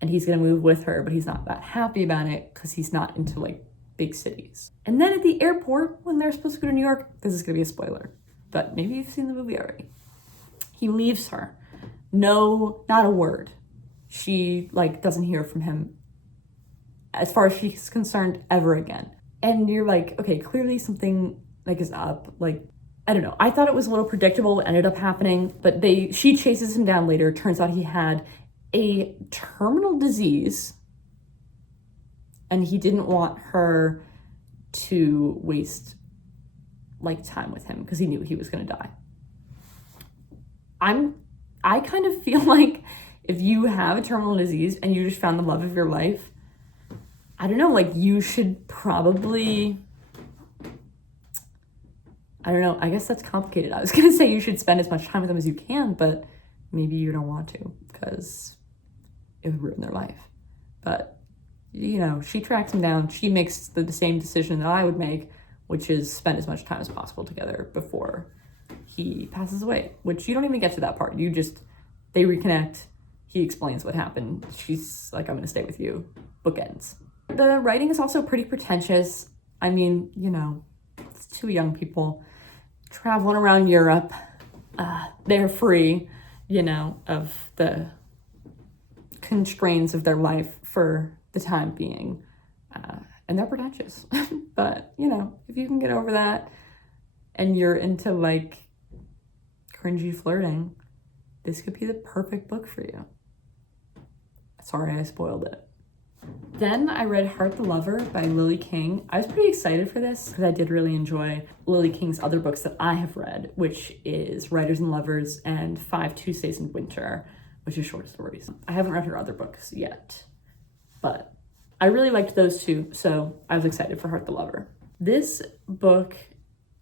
And he's gonna move with her, but he's not that happy about it because he's not into like big cities. And then at the airport, when they're supposed to go to New York, this is gonna be a spoiler, but maybe you've seen the movie already. He leaves her. No, not a word. She like doesn't hear from him as far as she's concerned ever again. And you're like, okay, clearly something like is up. Like, I don't know. I thought it was a little predictable what ended up happening, but she chases him down later. Turns out he had a terminal disease and he didn't want her to waste like time with him because he knew he was going to die. I kind of feel like if you have a terminal disease and you just found the love of your life, I don't know, like you should probably, I don't know, I guess that's complicated. I was going to say you should spend as much time with them as you can, but maybe you don't want to because it would ruin their life. But, you know, she tracks him down. She makes the same decision that I would make, which is spend as much time as possible together before he passes away, which you don't even get to that part. They reconnect. He explains what happened. She's like, I'm going to stay with you. Bookends. The writing is also pretty pretentious. I mean, you know, it's two young people traveling around Europe. they're free, you know, of the constraints of their life for the time being. And they're pretentious. But, you know, if you can get over that and you're into like cringy flirting, this could be the perfect book for you. Sorry, I spoiled it. Then I read Heart the Lover by Lily King. I was pretty excited for this because I did really enjoy Lily King's other books that I have read, which is Writers and Lovers and 5 Tuesdays in Winter, which is short stories. I haven't read her other books yet, but I really liked those two, so I was excited for Heart the Lover. This book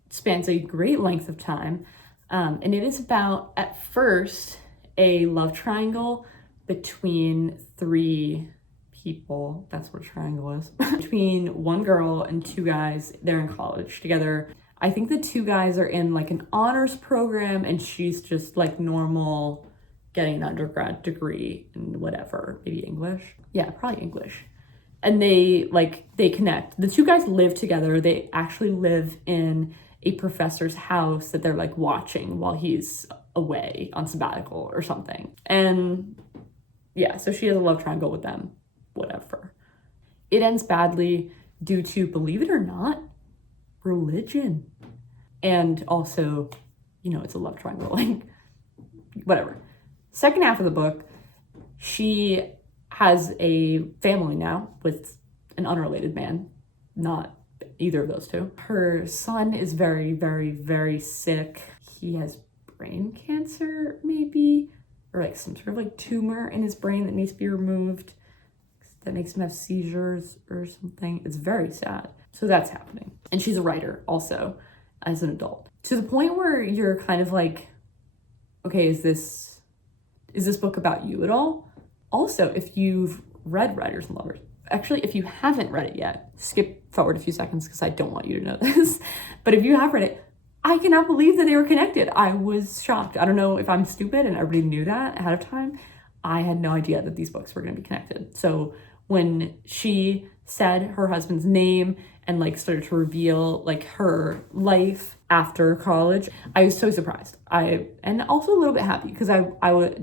spans a great length of time, and it is about, at first, a love triangle between 3 people. That's what a triangle is. Between one girl and 2 guys. They're in college together. I think the 2 guys are in like an honors program, and she's just like normal, getting an undergrad degree in whatever, maybe English. Yeah, probably English. And they connect. The 2 guys live together. They actually live in a professor's house that they're like watching while he's away on sabbatical or something. And yeah, so she has a love triangle with them, whatever. It ends badly due to, believe it or not, religion. And also, you know, it's a love triangle, like whatever. Second half of the book, she has a family now with an unrelated man, not either of those 2. Her son is very, very, very sick. He has brain cancer, maybe, or like some sort of like tumor in his brain that needs to be removed that makes him have seizures or something. It's very sad. So that's happening. And she's a writer also as an adult. To the point where you're kind of like, okay, is this book about you at all? Also, if you've read Writers and Lovers, actually, if you haven't read it yet, skip forward a few seconds because I don't want you to know this. But if you have read it, I cannot believe that they were connected. I was shocked. I don't know if I'm stupid and everybody knew that ahead of time. I had no idea that these books were going to be connected. So when she said her husband's name and like started to reveal like her life after college, I was so surprised. And also a little bit happy because I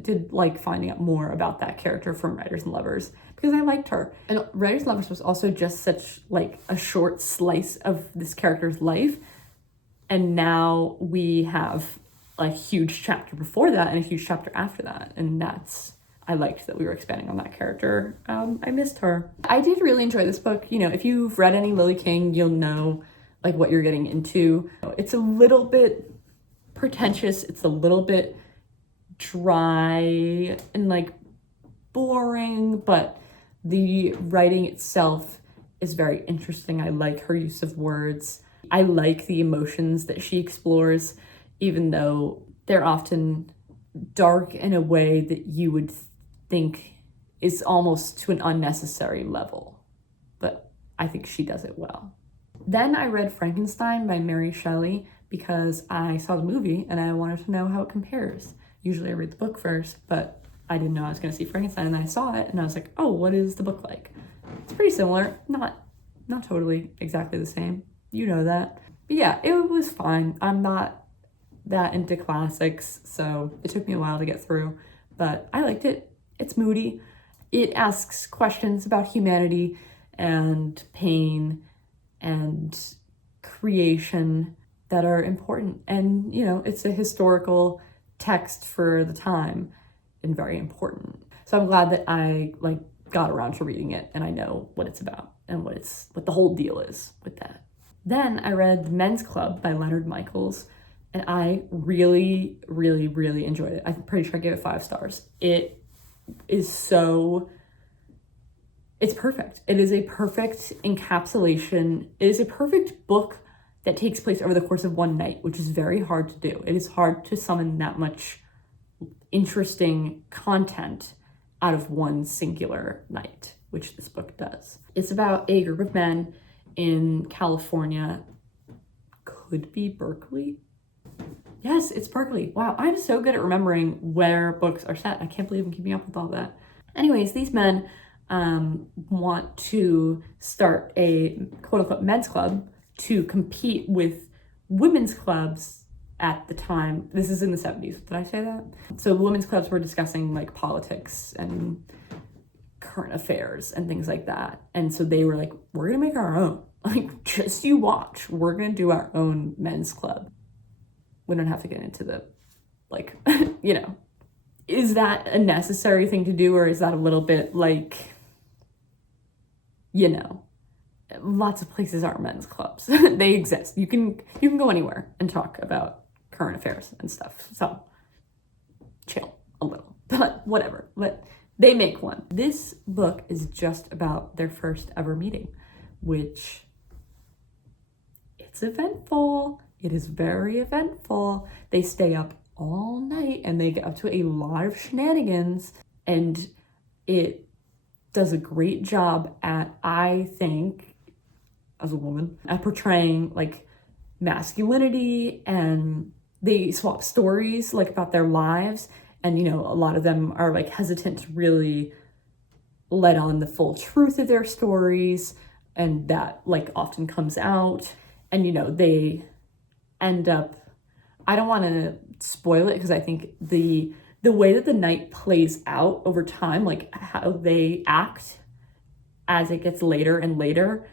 did like finding out more about that character from Writers and Lovers because I liked her. And Writers and Lovers was also just such like a short slice of this character's life. And now we have a huge chapter before that and a huge chapter after that. And I liked that we were expanding on that character. I missed her. I did really enjoy this book. You know, if you've read any Lily King, you'll know like what you're getting into. It's a little bit pretentious. It's a little bit dry and like boring, but the writing itself is very interesting. I like her use of words. I like the emotions that she explores, even though they're often dark in a way that you would think is almost to an unnecessary level. But I think she does it well. Then I read Frankenstein by Mary Shelley because I saw the movie and I wanted to know how it compares. Usually I read the book first, but I didn't know I was going to see Frankenstein, and I saw it and I was like, oh, what is the book like? It's pretty similar, not totally exactly the same. You know that. But yeah, it was fine. I'm not that into classics, so it took me a while to get through, but I liked it. It's moody. It asks questions about humanity and pain and creation that are important. And, you know, it's a historical text for the time and very important. So I'm glad that I got around to reading it and I know what it's about and what the whole deal is with that. Then I read The Men's Club by Leonard Michaels, and I really, really, really enjoyed it. I'm pretty sure I gave it 5 stars. It's perfect. It is a perfect encapsulation. It is a perfect book that takes place over the course of one night, which is very hard to do. It is hard to summon that much interesting content out of one singular night, which this book does. It's about a group of men in California, could be Berkeley. Yes, it's Berkeley. Wow, I'm so good at remembering where books are set. I can't believe I'm keeping up with all that. Anyways, these men want to start a quote-unquote men's club to compete with women's clubs at the time, this is in the 70s, did I say that? So women's clubs were discussing like politics and current affairs and things like that. And so they were like, we're gonna make our own. Like, just you watch. We're gonna do our own men's club. We don't have to get into the, like, you know, is that a necessary thing to do, or is that a little bit like, you know, lots of places are men's clubs. They exist. You can go anywhere and talk about current affairs and stuff. So chill a little, but whatever. But they make one. This book is just about their first ever meeting, which it's eventful. It is very eventful. They stay up all night and they get up to a lot of shenanigans, and it does a great job at, I think, as a woman, at portraying like masculinity, and they swap stories like about their lives. And, you know, a lot of them are like hesitant to really let on the full truth of their stories. And that like often comes out. And, you know, they end up, I don't want to spoil it because I think the way that the night plays out over time, like how they act as it gets later and later,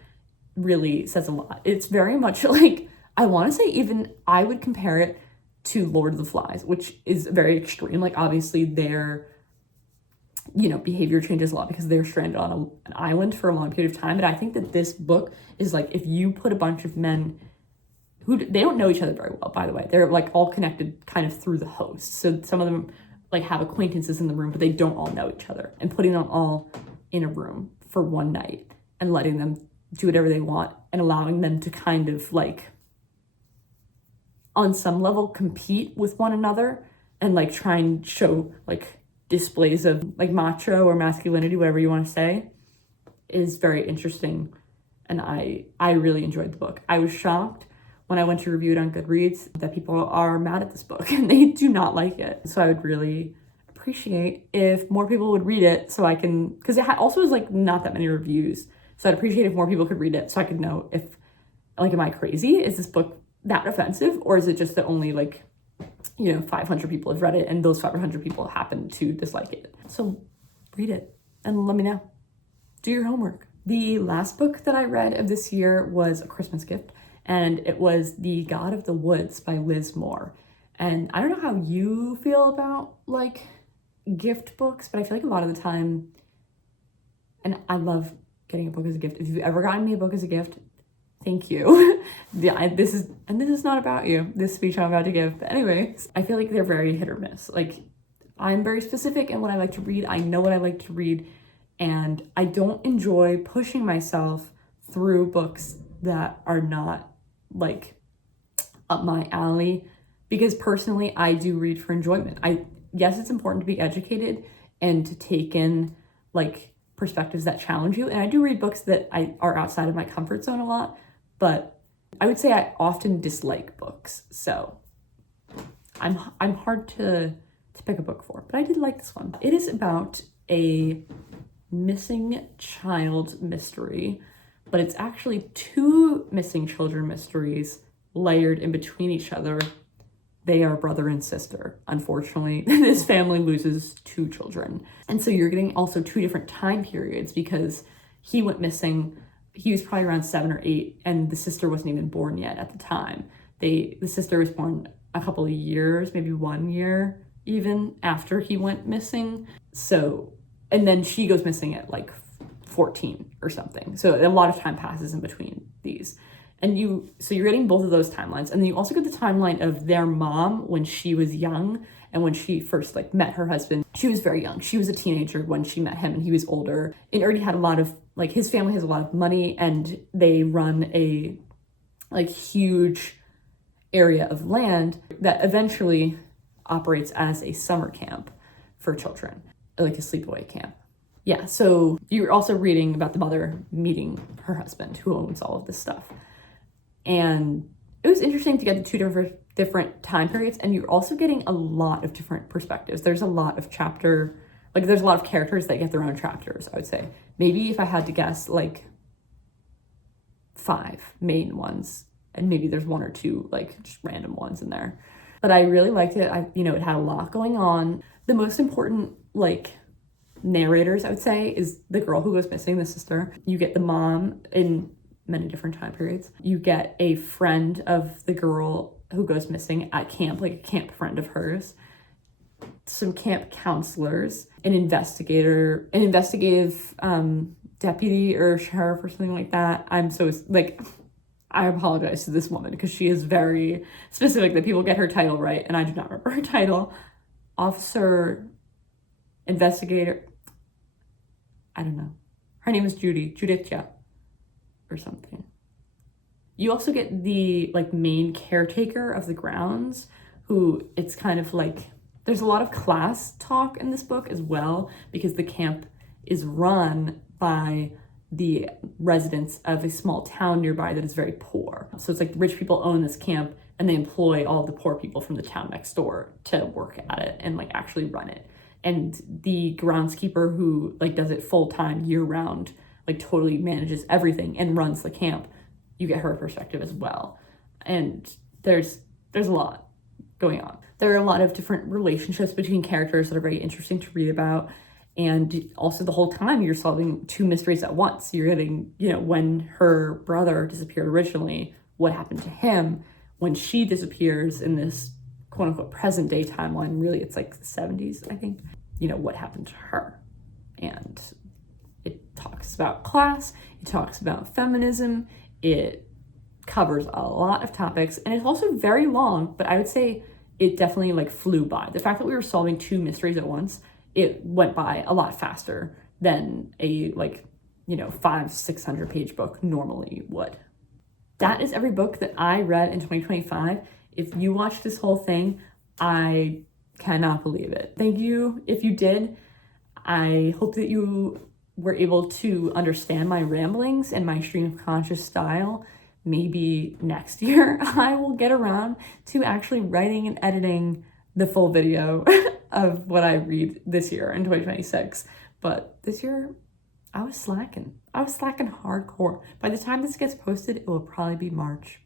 really says a lot. It's very much like, I want to say even I would compare it to Lord of the Flies, which is very extreme. Like obviously their, you know, behavior changes a lot because they're stranded on an island for a long period of time. But I think that this book is like, if you put a bunch of men who, they don't know each other very well, by the way. They're like all connected kind of through the host. So some of them like have acquaintances in the room, but they don't all know each other. And putting them all in a room for one night and letting them do whatever they want and allowing them to kind of like, on some level, compete with one another and like try and show like displays of like macho or masculinity, whatever you want to say, is very interesting. And I really enjoyed the book. I was shocked when I went to review it on Goodreads that people are mad at this book and they do not like it. So I would really appreciate if more people would read it so I can, because it also is like not that many reviews. So I'd appreciate if more people could read it so I could know if, like, am I crazy? Is this book that offensive? Or is it just that only like, you know, 500 people have read it and those 500 people happen to dislike it? So read it and let me know. Do your homework. The last book that I read of this year was a Christmas gift, and it was The God of the Woods by Liz Moore. And I don't know how you feel about like gift books, but I feel like a lot of the time, and I love getting a book as a gift. If you've ever gotten me a book as a gift, thank you. Yeah, this is not about you, this speech I'm about to give. But anyways, I feel like they're very hit or miss. Like, I'm very specific in what I like to read. I know what I like to read. And I don't enjoy pushing myself through books that are not like up my alley, because personally I do read for enjoyment. Yes, it's important to be educated and to take in like perspectives that challenge you. And I do read books that are outside of my comfort zone a lot, but I would say I often dislike books. So I'm hard to pick a book for, but I did like this one. It is about a missing child mystery, but it's actually two missing children mysteries layered in between each other. They are brother and sister. Unfortunately, this family loses two children. And so you're getting also two different time periods, because he went missing, he was probably around 7 or 8, and the sister wasn't even born yet at the time. The sister was born a couple of years, maybe 1 year even after he went missing. So, and then she goes missing at like 14 or something. So a lot of time passes in between these. And so you're getting both of those timelines. And then you also get the timeline of their mom when she was young and when she first like met her husband. She was very young. She was a teenager when she met him, and he was older and already had a lot of, like, his family has a lot of money, and they run a like huge area of land that eventually operates as a summer camp for children, like a sleepaway camp. Yeah, so you're also reading about the mother meeting her husband who owns all of this stuff. And it was interesting to get the two different time periods, and you're also getting a lot of different perspectives. There's a lot of there's a lot of characters that get their own chapters, I would say. Maybe if I had to guess, like 5 main ones And maybe there's one or two like just random ones in there. But I really liked it. It had a lot going on. The most important like narrators, I would say, is the girl who goes missing, the sister. You get the mom in many different time periods. You get a friend of the girl who goes missing at camp, like a camp friend of hers. Some camp counselors, an investigative deputy or sheriff or something like that. I apologize to this woman because she is very specific that people get her title right, and I do not remember her title. Officer, investigator, I don't know. Her name is Judithia or something. You also get the like main caretaker of the grounds, who it's kind of like, there's a lot of class talk in this book as well, because the camp is run by the residents of a small town nearby that is very poor. So it's like rich people own this camp and they employ all the poor people from the town next door to work at it and like actually run it. And the groundskeeper who like does it full time year round, like totally manages everything and runs the camp, you get her perspective as well. And there's a lot going on. There are a lot of different relationships between characters that are very interesting to read about. And also the whole time you're solving two mysteries at once. You're getting, when her brother disappeared originally, what happened to him? When she disappears in this quote unquote present day timeline, really it's like the 70s, I think, what happened to her? And it talks about class, it talks about feminism, it covers a lot of topics, and it's also very long, but I would say it definitely like flew by. The fact that we were solving two mysteries at once, it went by a lot faster than a 500-600 page book normally would. That is every book that I read in 2025. If you watched this whole thing, I cannot believe it. Thank you if you did. I hope that you were able to understand my ramblings and my stream of conscious style. Maybe next year I will get around to actually writing and editing the full video of what I read this year in 2026. But this year, I was slacking. I was slacking hardcore. By the time this gets posted, it will probably be March.